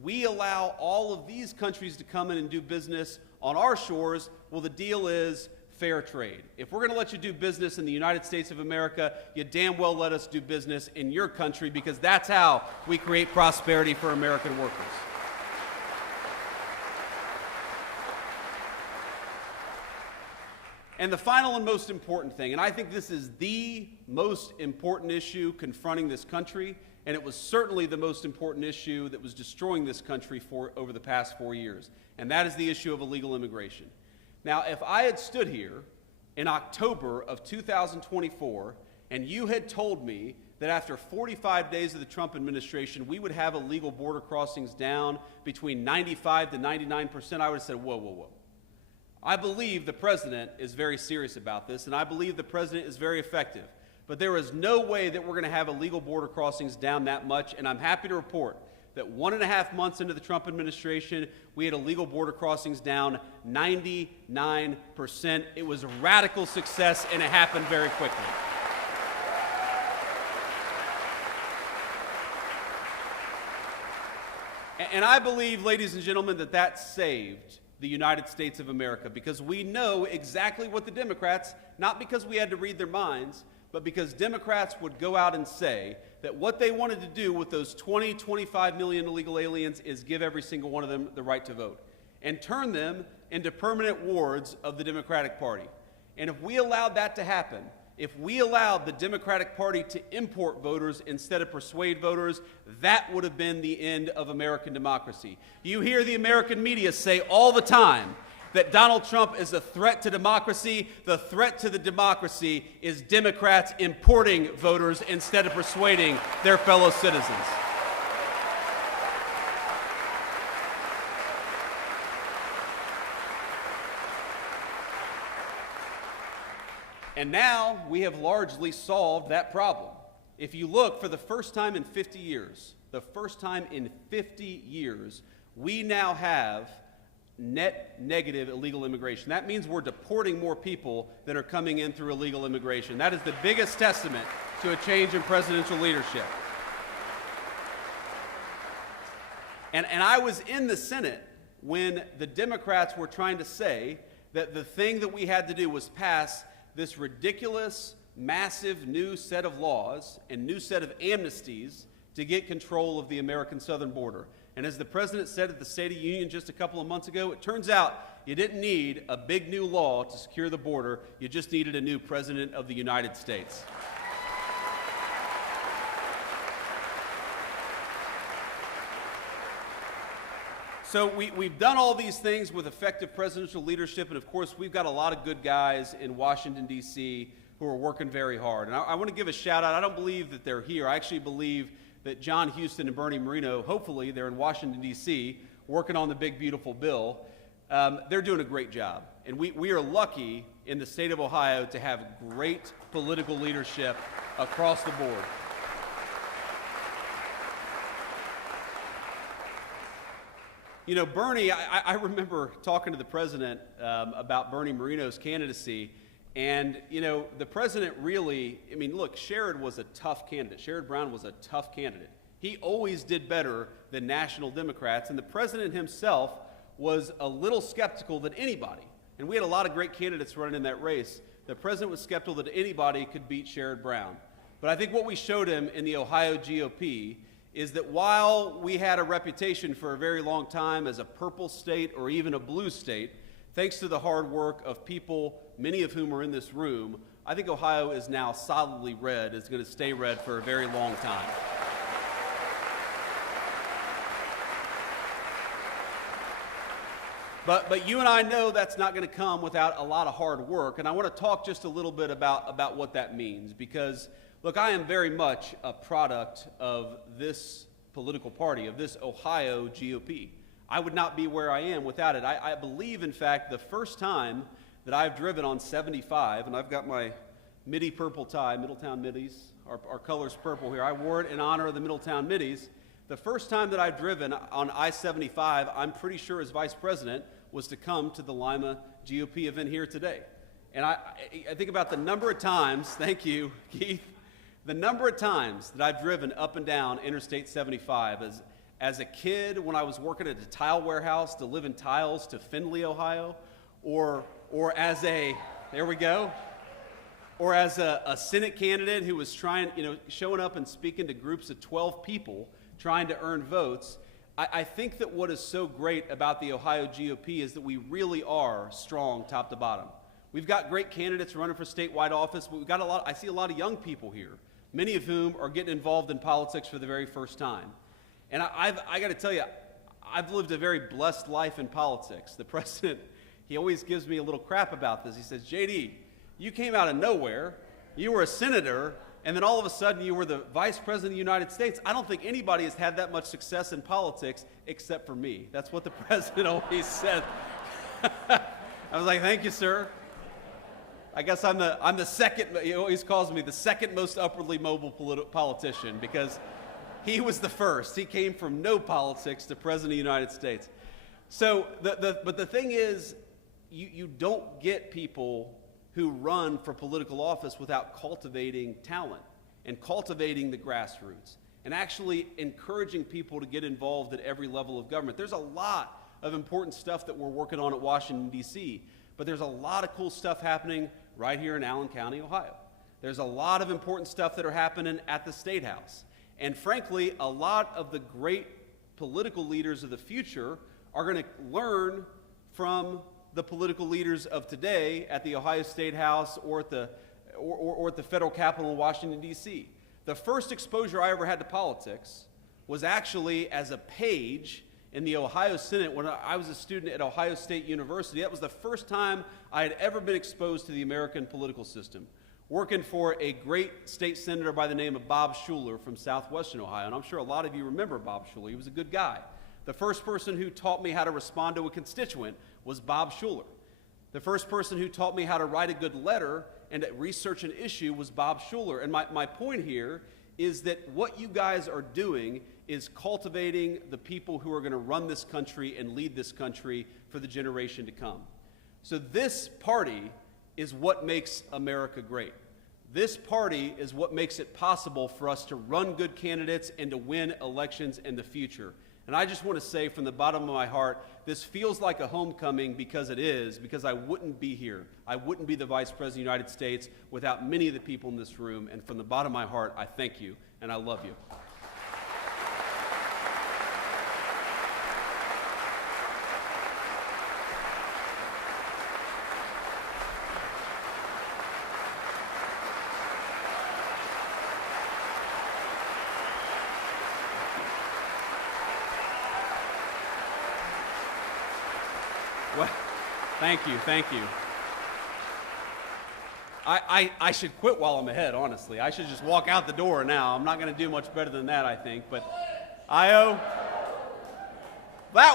we allow all of these countries to come in and do business on our shores. Well, the deal is fair trade. If we're going to let you do business in the United States of America, you damn well let us do business in your country, because that's how we create prosperity for American workers. And the final and most important thing, and I think this is the most important issue confronting this country, and it was certainly the most important issue that was destroying this country over the past 4 years, and that is the issue of illegal immigration. Now, if I had stood here in October of 2024 and you had told me that after 45 days of the Trump administration, we would have illegal border crossings down between 95 to 99%, I would have said, whoa, whoa, whoa. I believe the president is very serious about this, and I believe the president is very effective. But there is no way that we're going to have illegal border crossings down that much, and I'm happy to report that 1.5 months into the Trump administration, we had illegal border crossings down 99%. It was a radical success, and it happened very quickly. And I believe, ladies and gentlemen, that saved the United States of America, because we know exactly what the Democrats, not because we had to read their minds, but because Democrats would go out and say that what they wanted to do with those 25 million illegal aliens is give every single one of them the right to vote and turn them into permanent wards of the Democratic Party. And if we allowed that to happen, if we allowed the Democratic Party to import voters instead of persuade voters, that would have been the end of American democracy. You hear the American media say all the time that Donald Trump is a threat to democracy. The threat to the democracy is Democrats importing voters instead of persuading their fellow citizens. And now we have largely solved that problem. If you look, for the first time in 50 years, we now have net negative illegal immigration. That means we're deporting more people than are coming in through illegal immigration. That is the biggest testament to a change in presidential leadership. And I was in the Senate when the Democrats were trying to say that the thing that we had to do was pass this ridiculous, massive new set of laws and new set of amnesties to get control of the American southern border. And as the president said at the State of the Union just a couple of months ago, it turns out you didn't need a big new law to secure the border. You just needed a new president of the United States. So we've done all these things with effective presidential leadership, and of course we've got a lot of good guys in Washington, D.C. who are working very hard. And I want to give a shout out. I don't believe that they're here. I actually believe that John Houston and Bernie Moreno, hopefully they're in Washington, D.C., working on the big, beautiful bill. They're doing a great job. And we are lucky in the state of Ohio to have great political leadership across the board. You know, Bernie, I remember talking to the president about Bernie Moreno's candidacy, and, you know, the president really, I mean, look, Sherrod was a tough candidate. Sherrod Brown was a tough candidate. He always did better than national Democrats, and the president himself was a little skeptical that anybody, and we had a lot of great candidates running in that race, the president was skeptical that anybody could beat Sherrod Brown. But I think what we showed him in the Ohio GOP is that while we had a reputation for a very long time as a purple state or even a blue state, thanks to the hard work of people, many of whom are in this room, I think Ohio is now solidly red. It's going to stay red for a very long time. But you and I know that's not going to come without a lot of hard work, and I want to talk just a little bit about what that means, because look, I am very much a product of this political party, of this Ohio GOP. I would not be where I am without it. I believe, in fact, the first time that I've driven on 75, and I've got my Midi purple tie, Middletown Middies, our color's purple here. I wore it in honor of the Middletown Middies. The first time that I've driven on I-75, I'm pretty sure as vice president, was to come to the Lima GOP event here today. And I think about the number of times, thank you, Keith, the number of times that I've driven up and down Interstate 75 as a kid when I was working at a tile warehouse delivering tiles to Findlay, Ohio, or as a, there we go, or as a Senate candidate who was trying, showing up and speaking to groups of 12 people trying to earn votes. I think that what is so great about the Ohio GOP is that we really are strong top to bottom. We've got great candidates running for statewide office, but we've got I see a lot of young people here, many of whom are getting involved in politics for the very first time. And I got to tell you, I've lived a very blessed life in politics. The president, he always gives me a little crap about this. He says, JD, you came out of nowhere, you were a senator, and then all of a sudden you were the vice president of the United States. I don't think anybody has had that much success in politics except for me. That's what the president always said. I was like, thank you, sir. I guess I'm the second, he always calls me the second most upwardly mobile politician because he was the first. He came from no politics to president of the United States. So, but the thing is, you don't get people who run for political office without cultivating talent and cultivating the grassroots and actually encouraging people to get involved at every level of government. There's a lot of important stuff that we're working on at Washington, D.C., but there's a lot of cool stuff happening right here in Allen County, Ohio. There's a lot of important stuff that are happening at the State House. And frankly, a lot of the great political leaders of the future are going to learn from the political leaders of today at the Ohio State House or at the federal Capitol in Washington, D.C. The first exposure I ever had to politics was actually as a page in the Ohio Senate when I was a student at Ohio State University. That was the first time I had ever been exposed to the American political system, working for a great state senator by the name of Bob Schuler from southwestern Ohio. And I'm sure a lot of you remember Bob Schuler. He was a good guy. The first person who taught me how to respond to a constituent was Bob Schuler. The first person who taught me how to write a good letter and to research an issue was Bob Schuler. And my point here is that what you guys are doing is cultivating the people who are going to run this country and lead this country for the generation to come. So this party is what makes America great. This party is what makes it possible for us to run good candidates and to win elections in the future. And I just want to say from the bottom of my heart, this feels like a homecoming because it is, because I wouldn't be here. I wouldn't be the Vice President of the United States without many of the people in this room. And from the bottom of my heart, I thank you and I love you. Well, thank you, thank you. I should quit while I'm ahead, honestly. I should just walk out the door now. I'm not going to do much better than that, I think. But that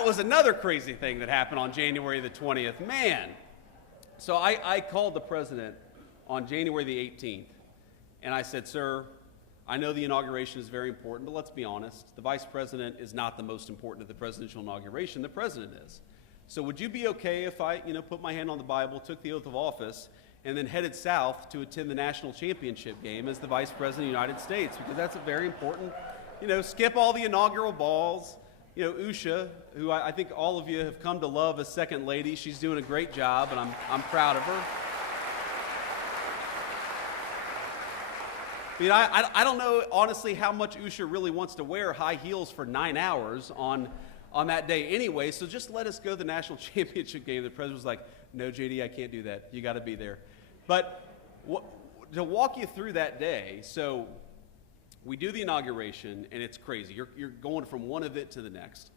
was another crazy thing that happened on January the 20th. Man. So I called the president on January the 18th, and I said, sir, I know the inauguration is very important, but let's be honest. The vice president is not the most important of the presidential inauguration. The president is. So would you be okay if I, put my hand on the Bible, took the oath of office, and then headed south to attend the national championship game as the Vice President of the United States? Because that's a very important, skip all the inaugural balls. Usha, who I think all of you have come to love as second lady, she's doing a great job, and I'm proud of her. I don't know, honestly, how much Usha really wants to wear high heels for 9 hours on that day anyway, so just let us go to the national championship game. The president was like, no, JD, I can't do that. You got to be there. But to walk you through that day, so we do the inauguration, and it's crazy. You're going from one event to the next.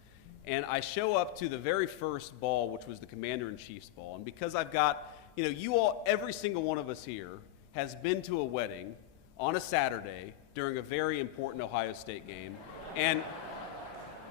And I show up to the very first ball, which was the Commander-in-Chief's ball. And because I've got, you all, every single one of us here has been to a wedding on a Saturday during a very important Ohio State game. And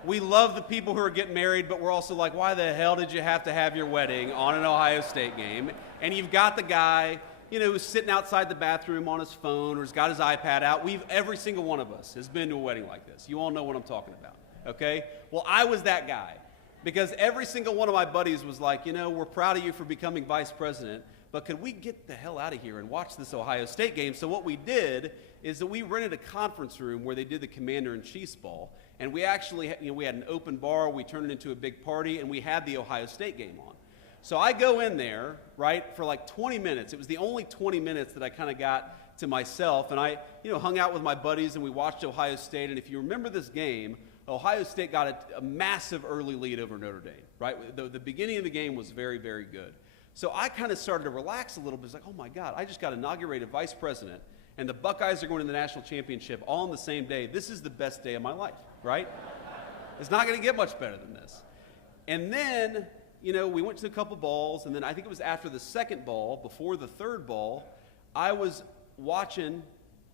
we love the people who are getting married, but we're also like, why the hell did you have to have your wedding on an Ohio State game? And you've got the guy, who's sitting outside the bathroom on his phone or has got his iPad out. Every single one of us has been to a wedding like this. You all know what I'm talking about, okay? Well, I was that guy because every single one of my buddies was like, we're proud of you for becoming vice president, but could we get the hell out of here and watch this Ohio State game? So what we did is that we rented a conference room where they did the Commander-in-Chief's ball. And we actually, we had an open bar, we turned it into a big party, and we had the Ohio State game on. So I go in there, right, for like 20 minutes. It was the only 20 minutes that I kind of got to myself. And I, hung out with my buddies, and we watched Ohio State. And if you remember this game, Ohio State got a massive early lead over Notre Dame, right? The beginning of the game was very, very good. So I kind of started to relax a little bit. It's like, oh, my God, I just got inaugurated vice president, and the Buckeyes are going to the national championship all on the same day. This is the best day of my life, right? It's not going to get much better than this. And then, we went to a couple balls, and then I think it was after the second ball, before the third ball, I was watching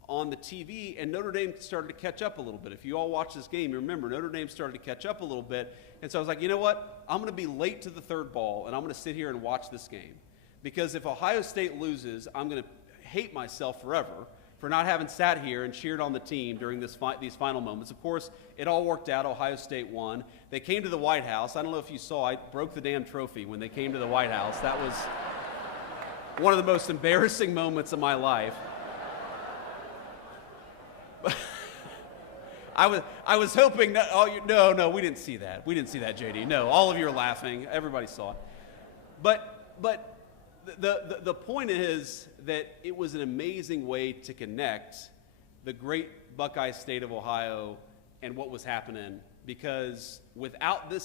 on the TV, and Notre Dame started to catch up a little bit. If you all watch this game, you remember Notre Dame started to catch up a little bit. And so I was like, you know what? I'm going to be late to the third ball, and I'm going to sit here and watch this game. Because if Ohio State loses, I'm going to hate myself forever for not having sat here and cheered on the team during these final moments. Of course, it all worked out. Ohio State won. They came to the White House. I don't know if you saw, I broke the damn trophy when they came to the White House. That was one of the most embarrassing moments of my life. I was hoping that, no, we didn't see that. We didn't see that, JD. No, all of you are laughing. Everybody saw it. But the point is that it was an amazing way to connect the great Buckeye state of Ohio and what was happening, because without this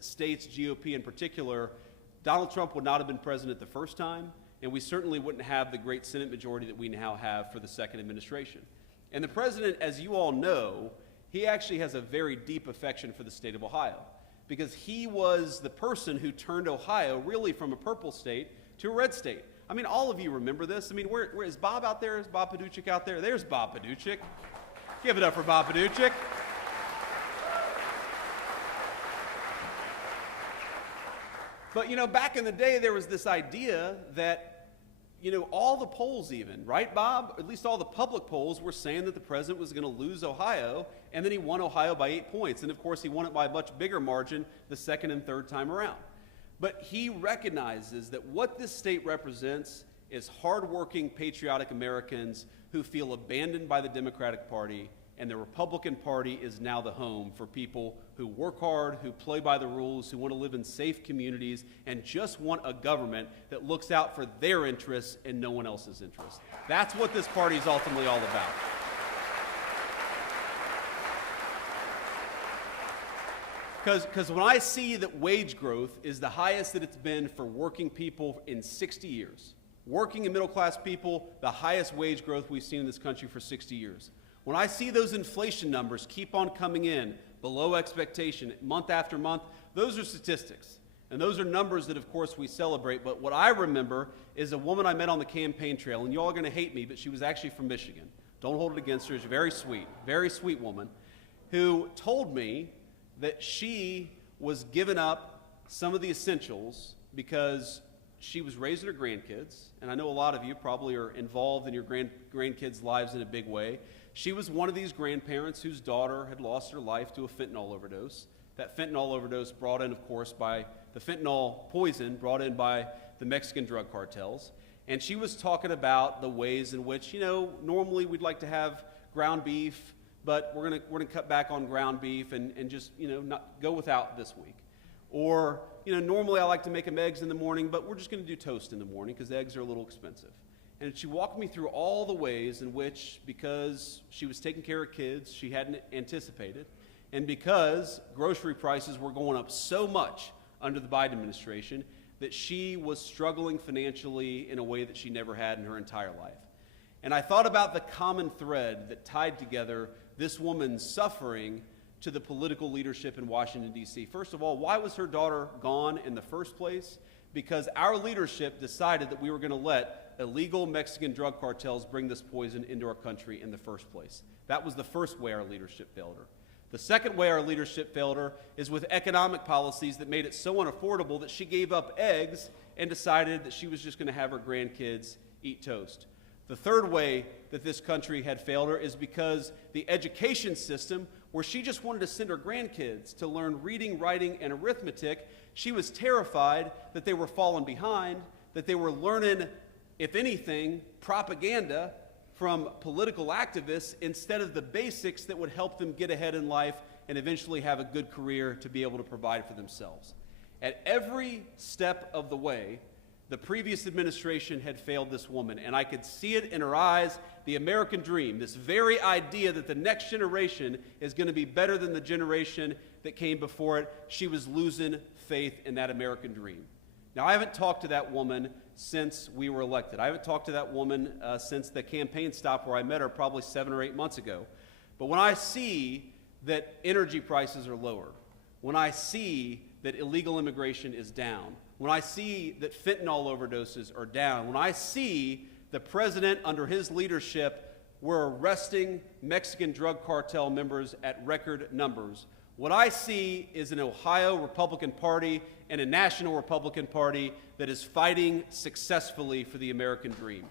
state's GOP in particular, Donald Trump would not have been president the first time, and we certainly wouldn't have the great Senate majority that we now have for the second administration. And the president, as you all know, he actually has a very deep affection for the state of Ohio, because he was the person who turned Ohio really from a purple state to a red state. I mean, all of you remember this. I mean, where is Bob out there? Is Bob Paduchik out there? There's Bob Paduchik. Give it up for Bob Paduchik. But, back in the day, there was this idea that, all the polls even, right, Bob? At least all the public polls were saying that the president was going to lose Ohio, and then he won Ohio by 8 points. And, of course, he won it by a much bigger margin the second and third time around. But he recognizes that what this state represents is hardworking, patriotic Americans who feel abandoned by the Democratic Party, and the Republican Party is now the home for people who work hard, who play by the rules, who want to live in safe communities, and just want a government that looks out for their interests and no one else's interests. That's what this party is ultimately all about. Because when I see that wage growth is the highest that it's been for working people in 60 years, working and middle-class people, the highest wage growth we've seen in this country for 60 years. When I see those inflation numbers keep on coming in below expectation month after month, those are statistics. And those are numbers that, of course, we celebrate. But what I remember is a woman I met on the campaign trail, and you all are going to hate me, but she was actually from Michigan. Don't hold it against her. She's very sweet woman, who told me that she was giving up some of the essentials because she was raising her grandkids, and I know a lot of you probably are involved in your grandkids' lives in a big way. She was one of these grandparents whose daughter had lost her life to a fentanyl overdose. That fentanyl overdose brought in, of course, by the fentanyl poison brought in by the Mexican drug cartels. And she was talking about the ways in which, normally we'd like to have ground beef, but we're gonna cut back on ground beef and just, not go without this week. Or, normally I like to make them eggs in the morning, but we're just gonna do toast in the morning because eggs are a little expensive. And she walked me through all the ways in which, because she was taking care of kids she hadn't anticipated, and because grocery prices were going up so much under the Biden administration, that she was struggling financially in a way that she never had in her entire life. And I thought about the common thread that tied together this woman's suffering to the political leadership in Washington, D.C. First of all, why was her daughter gone in the first place? Because our leadership decided that we were going to let illegal Mexican drug cartels bring this poison into our country in the first place. That was the first way our leadership failed her. The second way our leadership failed her is with economic policies that made it so unaffordable that she gave up eggs and decided that she was just going to have her grandkids eat toast. The third way that this country had failed her is because the education system, where she just wanted to send her grandkids to learn reading, writing, and arithmetic, she was terrified that they were falling behind, that they were learning, if anything, propaganda from political activists instead of the basics that would help them get ahead in life and eventually have a good career to be able to provide for themselves. At every step of the way, the previous administration had failed this woman, and I could see it in her eyes, the American dream, this very idea that the next generation is going to be better than the generation that came before it. She was losing faith in that American dream. Now, I haven't talked to that woman since we were elected. I haven't talked to that woman since the campaign stop where I met her probably 7 or 8 months ago. But when I see that energy prices are lower, when I see that illegal immigration is down, when I see that fentanyl overdoses are down, when I see the president under his leadership, we're arresting Mexican drug cartel members at record numbers, what I see is an Ohio Republican Party and a national Republican Party that is fighting successfully for the American dream.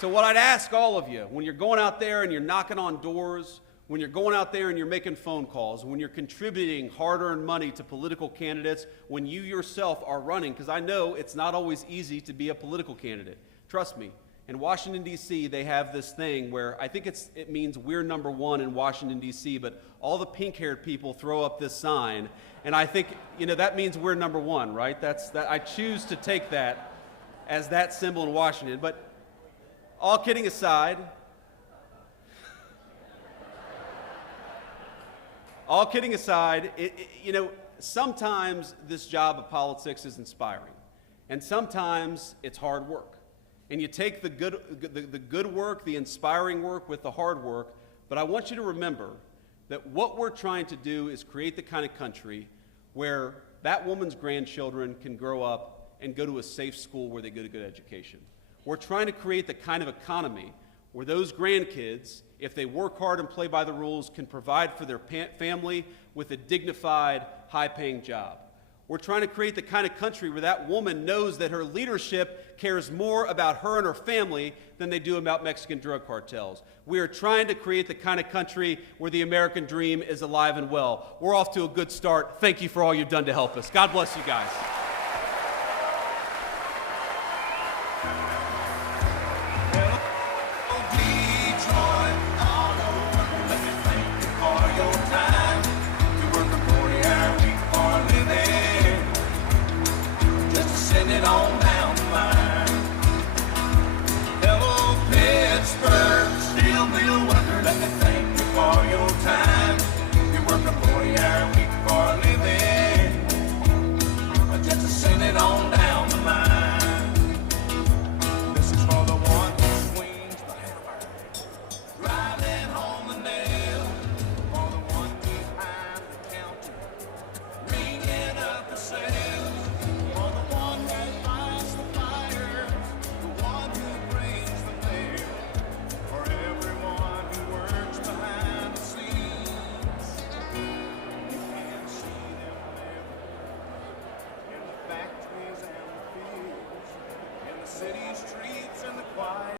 So what I'd ask all of you, when you're going out there and you're knocking on doors, when you're going out there and you're making phone calls, when you're contributing hard-earned money to political candidates, when you yourself are running, because I know it's not always easy to be a political candidate. Trust me, in Washington, D.C., they have this thing where I think it means we're number one in Washington, D.C., but all the pink-haired people throw up this sign, and I think, that means we're number one, right? I choose to take that as that symbol in Washington. But all kidding aside, sometimes this job of politics is inspiring, and sometimes it's hard work. And you take the good work, the inspiring work with the hard work, but I want you to remember that what we're trying to do is create the kind of country where that woman's grandchildren can grow up and go to a safe school where they get a good education. We're trying to create the kind of economy where those grandkids, if they work hard and play by the rules, can provide for their family with a dignified, high-paying job. We're trying to create the kind of country where that woman knows that her leadership cares more about her and her family than they do about Mexican drug cartels. We are trying to create the kind of country where the American dream is alive and well. We're off to a good start. Thank you for all you've done to help us. God bless you guys.